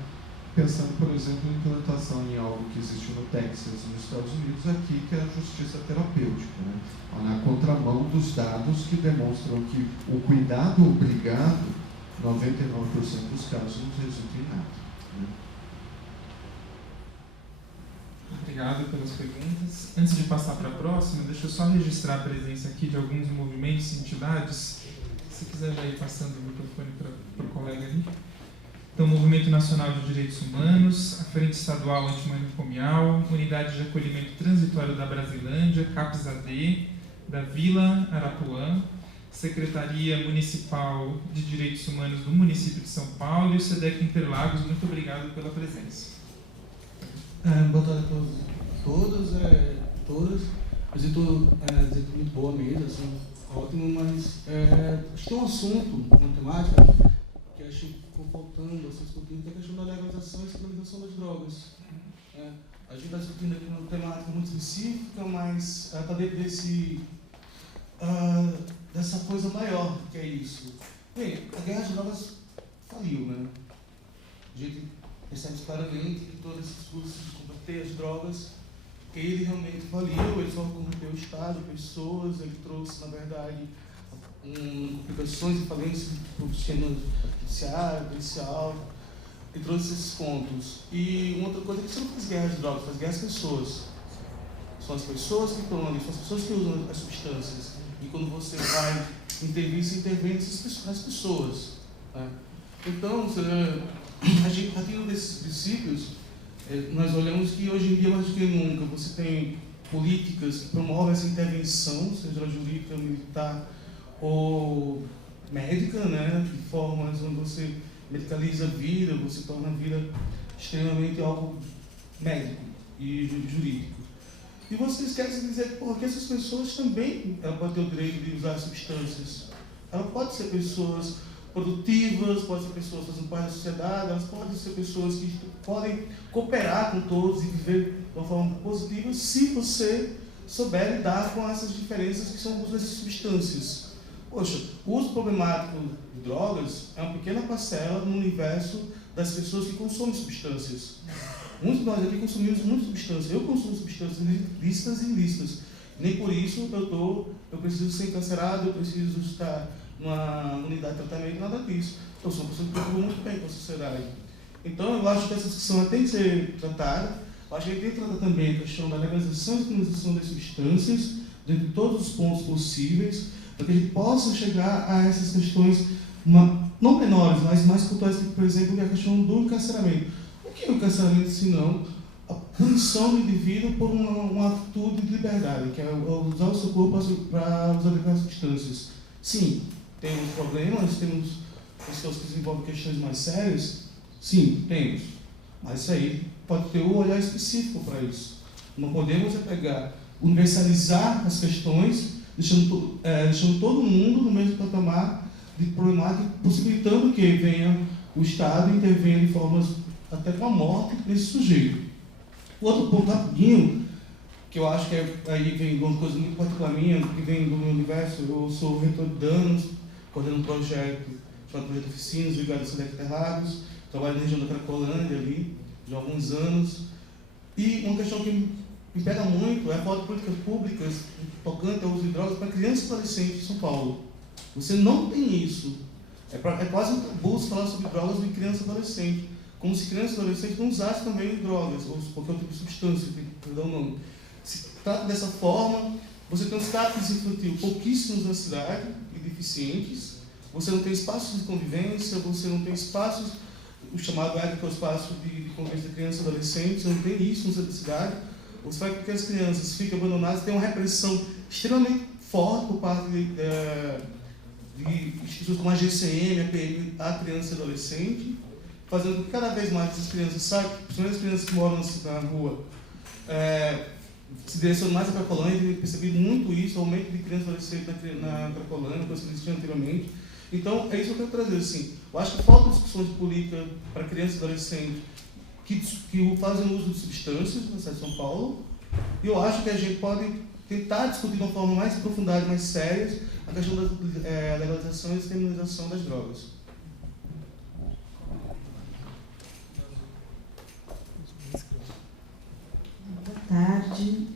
pensando, por exemplo, em implantação em algo que existe no Texas, nos Estados Unidos, aqui, que é a justiça terapêutica, né? Na contramão dos dados que demonstram que o cuidado obrigado, 99% dos casos, não resulta em nada. Né? Obrigado pelas perguntas. Antes de passar para a próxima, deixa eu só registrar a presença aqui de alguns movimentos e entidades. Se quiser já ir passando o microfone para o colega ali. Então, o Movimento Nacional de Direitos Humanos, a Frente Estadual Antimanicomial, Unidade de Acolhimento Transitório da Brasilândia, CAPS-AD, da Vila Arapuã, Secretaria Municipal de Direitos Humanos do município de São Paulo e o SEDEC Interlagos. Muito obrigado pela presença. Boa tarde a todos, todas. Visita muito boa mesmo, assim, ótimo, mas acho que tem um assunto, uma temática, que acho que ficou faltando, assim, discutindo, que é a questão da legalização e criminalização das drogas. A gente está discutindo aqui uma temática muito específica, mas está dentro dessa coisa maior que é isso. Bem, a guerra às drogas faliu, né? A gente percebe claramente que todo esse discurso de combater as drogas, ele realmente faliu, ele só corrompeu o Estado, pessoas, ele trouxe, na verdade, complicações e falências para o sistema judiciário, policial, ele trouxe esses pontos. E uma outra coisa é que você não faz guerra às drogas, faz guerra às pessoas. São as pessoas que estão ali, são as pessoas que usam as substâncias. E quando você vai intervir, você intervém nas pessoas. Né? Então, a gente, partindo desses princípios, nós olhamos que hoje em dia, mais do que nunca, você tem políticas que promovem essa intervenção, seja ela jurídica, militar ou médica, né, de formas onde você medicaliza a vida, você torna a vida extremamente algo médico e jurídico. E você esquece de dizer que essas pessoas também podem ter o direito de usar substâncias. Elas podem ser pessoas produtivas, podem ser pessoas fazendo parte da sociedade, elas podem ser pessoas que podem cooperar com todos e viver de uma forma positiva se você souber lidar com essas diferenças que são o uso dessas substâncias. Poxa, o uso problemático de drogas é uma pequena parcela no universo das pessoas que consomem substâncias. Muitos de nós aqui consumimos muitas substâncias. Eu consumo substâncias lícitas e ilícitas. Nem por isso eu preciso ser encarcerado, eu preciso estar numa unidade de tratamento, nada disso. Eu sou uma pessoa que preocupa muito bem com a sociedade. Então, eu acho que essa discussão tem que ser tratada. Eu acho que a gente tem que tratar também a questão da legalização e criminalização das substâncias, dentro de todos os pontos possíveis, para que a gente possa chegar a essas questões não menores, mas mais culturais, por exemplo, é a questão do encarceramento. O que é o encarceramento, se não a punição do indivíduo por uma atitude de liberdade, que é usar o seu corpo para usar aquelas substâncias? Sim, temos problemas, temos pessoas que desenvolvem questões mais sérias? Sim, temos. Mas isso aí pode ter um olhar específico para isso. Não podemos universalizar as questões, deixando todo mundo no mesmo patamar de problemática, possibilitando que venha o Estado e intervenha de formas até com a morte desse sujeito. O outro ponto rapidinho, que eu acho que aí vem uma coisa muito particular minha, que vem do meu universo. Eu sou reitor de danos, coordeno um projeto chamado Projeto Oficinas, ligado ao SEDEC Interlagos, trabalho na região da Cracolândia ali, já há alguns anos. E uma questão que me pega muito é a falta de políticas públicas tocante ao uso de drogas para crianças e adolescentes em São Paulo. Você não tem isso. É quase um tabu falar sobre drogas de criança e adolescente, como se crianças e adolescentes não usassem também drogas, ou qualquer outro tipo de substância, que dá o nome. Se trata dessa forma, você tem os CAPs infantil pouquíssimos na cidade e deficientes, você não tem espaços de convivência, você não tem espaços, o chamado ECA, que é o espaço de convivência de crianças e adolescentes, você não tem isso no centro da cidade. Você vai com que as crianças ficam abandonadas, tem uma repressão extremamente forte por parte de instituições como a GCM, a PM, a criança e adolescente, fazendo com que cada vez mais essas crianças saiam, principalmente as crianças que moram na rua, se direcionam mais à Cracolândia. Eu tenho percebido muito isso, o aumento de crianças e adolescentes na Cracolândia, coisa que existia anteriormente. Então, é isso que eu quero trazer. Assim, eu acho que falta discussões de política para crianças e adolescentes que fazem uso de substâncias na cidade de São Paulo, e eu acho que a gente pode tentar discutir de uma forma mais aprofundada, mais séria, a questão da legalização e descriminalização das drogas. tarde.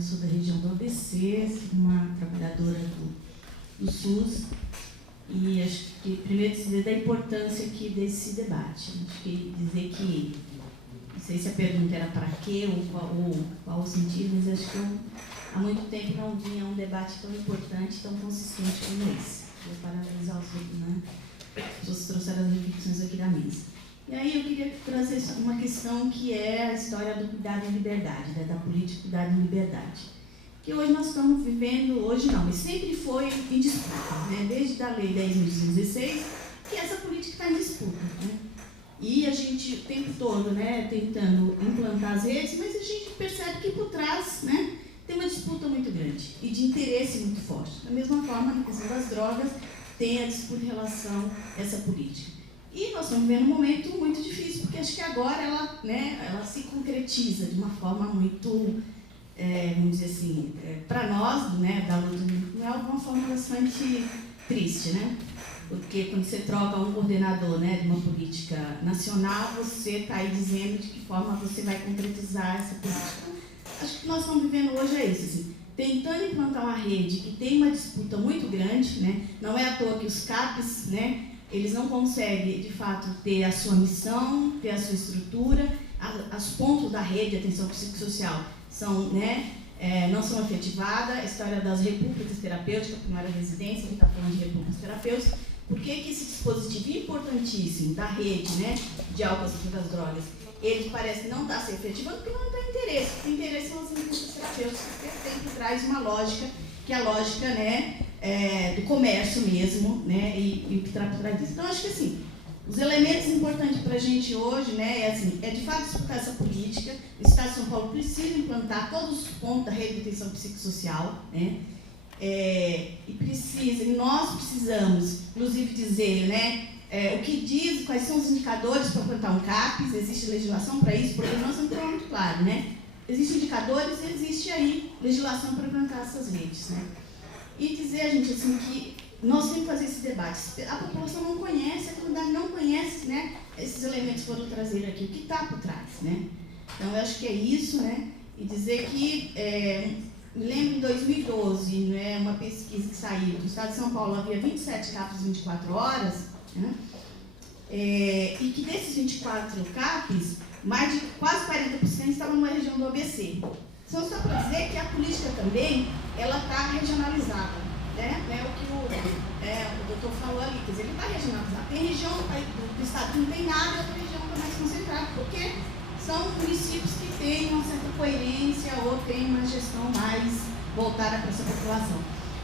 Sou da região do ABC, sou uma trabalhadora do SUS e acho que primeiro dizer da importância aqui desse debate. Acho que dizer que, não sei se a pergunta era para quê ou qual o sentido, mas acho que há muito tempo não vinha um debate tão importante, tão consistente como esse. Vou paralisar os outros, né? As pessoas trouxeram as reflexões aqui da mesa. E aí eu queria trazer uma questão que é a história do cuidado em liberdade, né, da política cuidado em liberdade. Que hoje nós estamos vivendo, hoje não, mas sempre foi em disputa, né, desde a Lei 10.216, que essa política está em disputa. Né, e a gente o tempo todo, né, tentando implantar as redes, mas a gente percebe que por trás, né, tem uma disputa muito grande e de interesse muito forte. Da mesma forma, na questão das drogas, tem a disputa em relação a essa política. E nós estamos vivendo um momento muito difícil, porque acho que agora ela se concretiza de uma forma muito, vamos dizer assim, para nós, né, da luta mundial, de uma forma bastante triste, né? Porque quando você troca um coordenador, né, de uma política nacional, você está aí dizendo de que forma você vai concretizar essa política. Acho que nós estamos vivendo hoje é isso, assim, tentando implantar uma rede que tem uma disputa muito grande, né? Não é à toa que os CAPs, né, eles não conseguem, de fato, ter a sua missão, ter a sua estrutura, os pontos da rede de atenção psicossocial são, né, não são efetivadas, a história das repúblicas terapêuticas, que não era residência, a gente está falando de repúblicas terapêuticas, por que esse dispositivo importantíssimo da rede, né, de álcool e das drogas, ele parece não estar se efetivando porque não tem interesse. O interesse são as repúblicas terapêuticas, que tem por trás uma lógica, que é a lógica, né, do comércio mesmo, né, e o que traz por trás disso. Então, acho que assim, os elementos importantes para a gente hoje, né, é de fato disputar essa política. O Estado de São Paulo precisa implantar todos os pontos da rede de atenção psicossocial, né, e nós precisamos, inclusive, dizer, né, o que diz, quais são os indicadores para implantar um CAPES, existe legislação para isso, porque nós não estamos muito claro, né? Existem indicadores e existe aí legislação para implantar essas redes, né? E dizer, gente, assim, que nós temos que fazer esse debate. A população não conhece, a comunidade não conhece, né, esses elementos que foram trazidos aqui, o que está por trás, né? Então, eu acho que é isso, né? E dizer que, me lembro em 2012, né, uma pesquisa que saiu do Estado de São Paulo, havia 27 CAPs 24 horas, né? E que desses 24 CAPs, mais de quase 40% estavam numa região do ABC. Então, só para dizer que a política também, ela está regionalizada, né? O que o doutor falou ali, quer dizer, ele está regionalizado. Tem região do estado que não tem nada, e outra região que está mais concentrada, porque são municípios que têm uma certa coerência ou têm uma gestão mais voltada para essa população.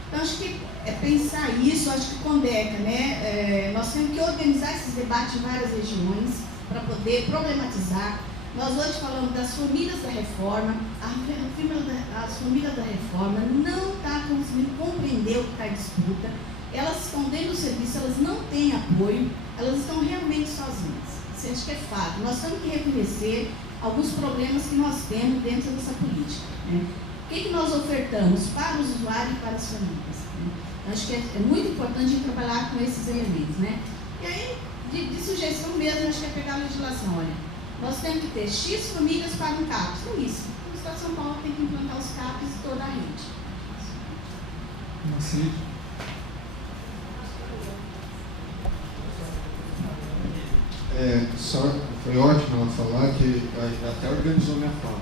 Então, acho que pensar isso, acho que condeca, né? Nós temos que organizar esses debates em várias regiões para poder problematizar. Nós hoje falamos das famílias da reforma, as famílias da reforma não estão conseguindo compreender o que está em disputa, elas estão dentro do serviço, elas não têm apoio, elas estão realmente sozinhas. Isso acho que é fato. Nós temos que reconhecer alguns problemas que nós temos dentro dessa política, né? O que nós ofertamos para o usuário e para as famílias, né? Acho que é muito importante a gente trabalhar com esses elementos, né? E aí, de sugestão mesmo, acho que é pegar a legislação, olha, nós temos que ter X famílias para um CAPS, é isso. O Estado de São Paulo tem que implantar os CAPs em toda a rede. Foi ótimo ela falar, que até organizou minha fala.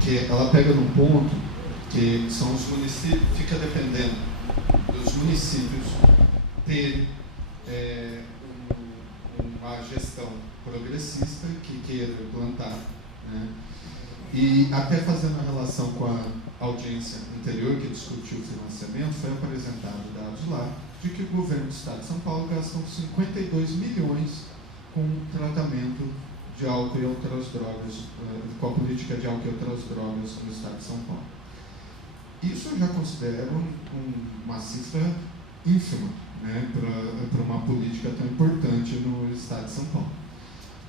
Que ela pega num ponto que são os municípios, fica dependendo dos municípios terem uma gestão progressista que queira implantar, né? E até fazendo a relação com a audiência anterior que discutiu o financiamento, foi apresentado dados lá de que o governo do Estado de São Paulo gasta 52 milhões com o tratamento de álcool e outras drogas, com a política de álcool e outras drogas no Estado de São Paulo. Isso eu já considero uma cifra ínfima, né, para uma política tão importante no Estado de São Paulo.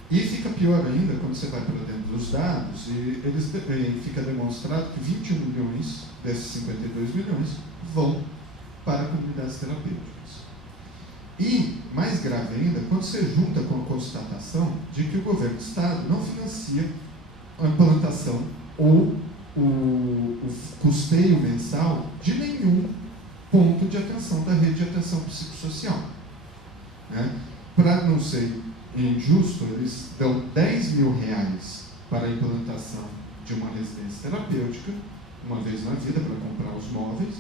E fica pior ainda quando você vai para dentro dos dados e fica demonstrado que 21 milhões desses 52 milhões vão para comunidades terapêuticas. E, mais grave ainda, quando você junta com a constatação de que o governo do Estado não financia a implantação ou o custeio mensal de nenhum ponto de atenção da rede de atenção psicossocial. Né? Para não ser injusto, eles dão R$10.000 para a implantação de uma residência terapêutica, uma vez na vida, para comprar os móveis,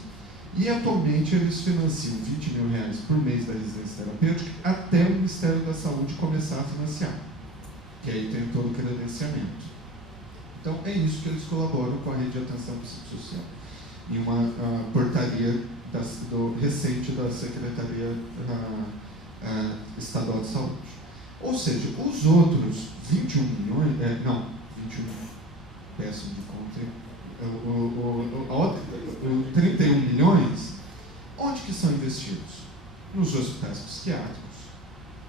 e atualmente eles financiam R$20.000 por mês da residência terapêutica até o Ministério da Saúde começar a financiar, que aí tem todo o credenciamento. Então é isso que eles colaboram com a rede de atenção psicossocial, em uma portaria recente da Secretaria Estadual de Saúde. Ou seja, os outros 21 milhões, 31 milhões, onde que são investidos? Nos hospitais psiquiátricos,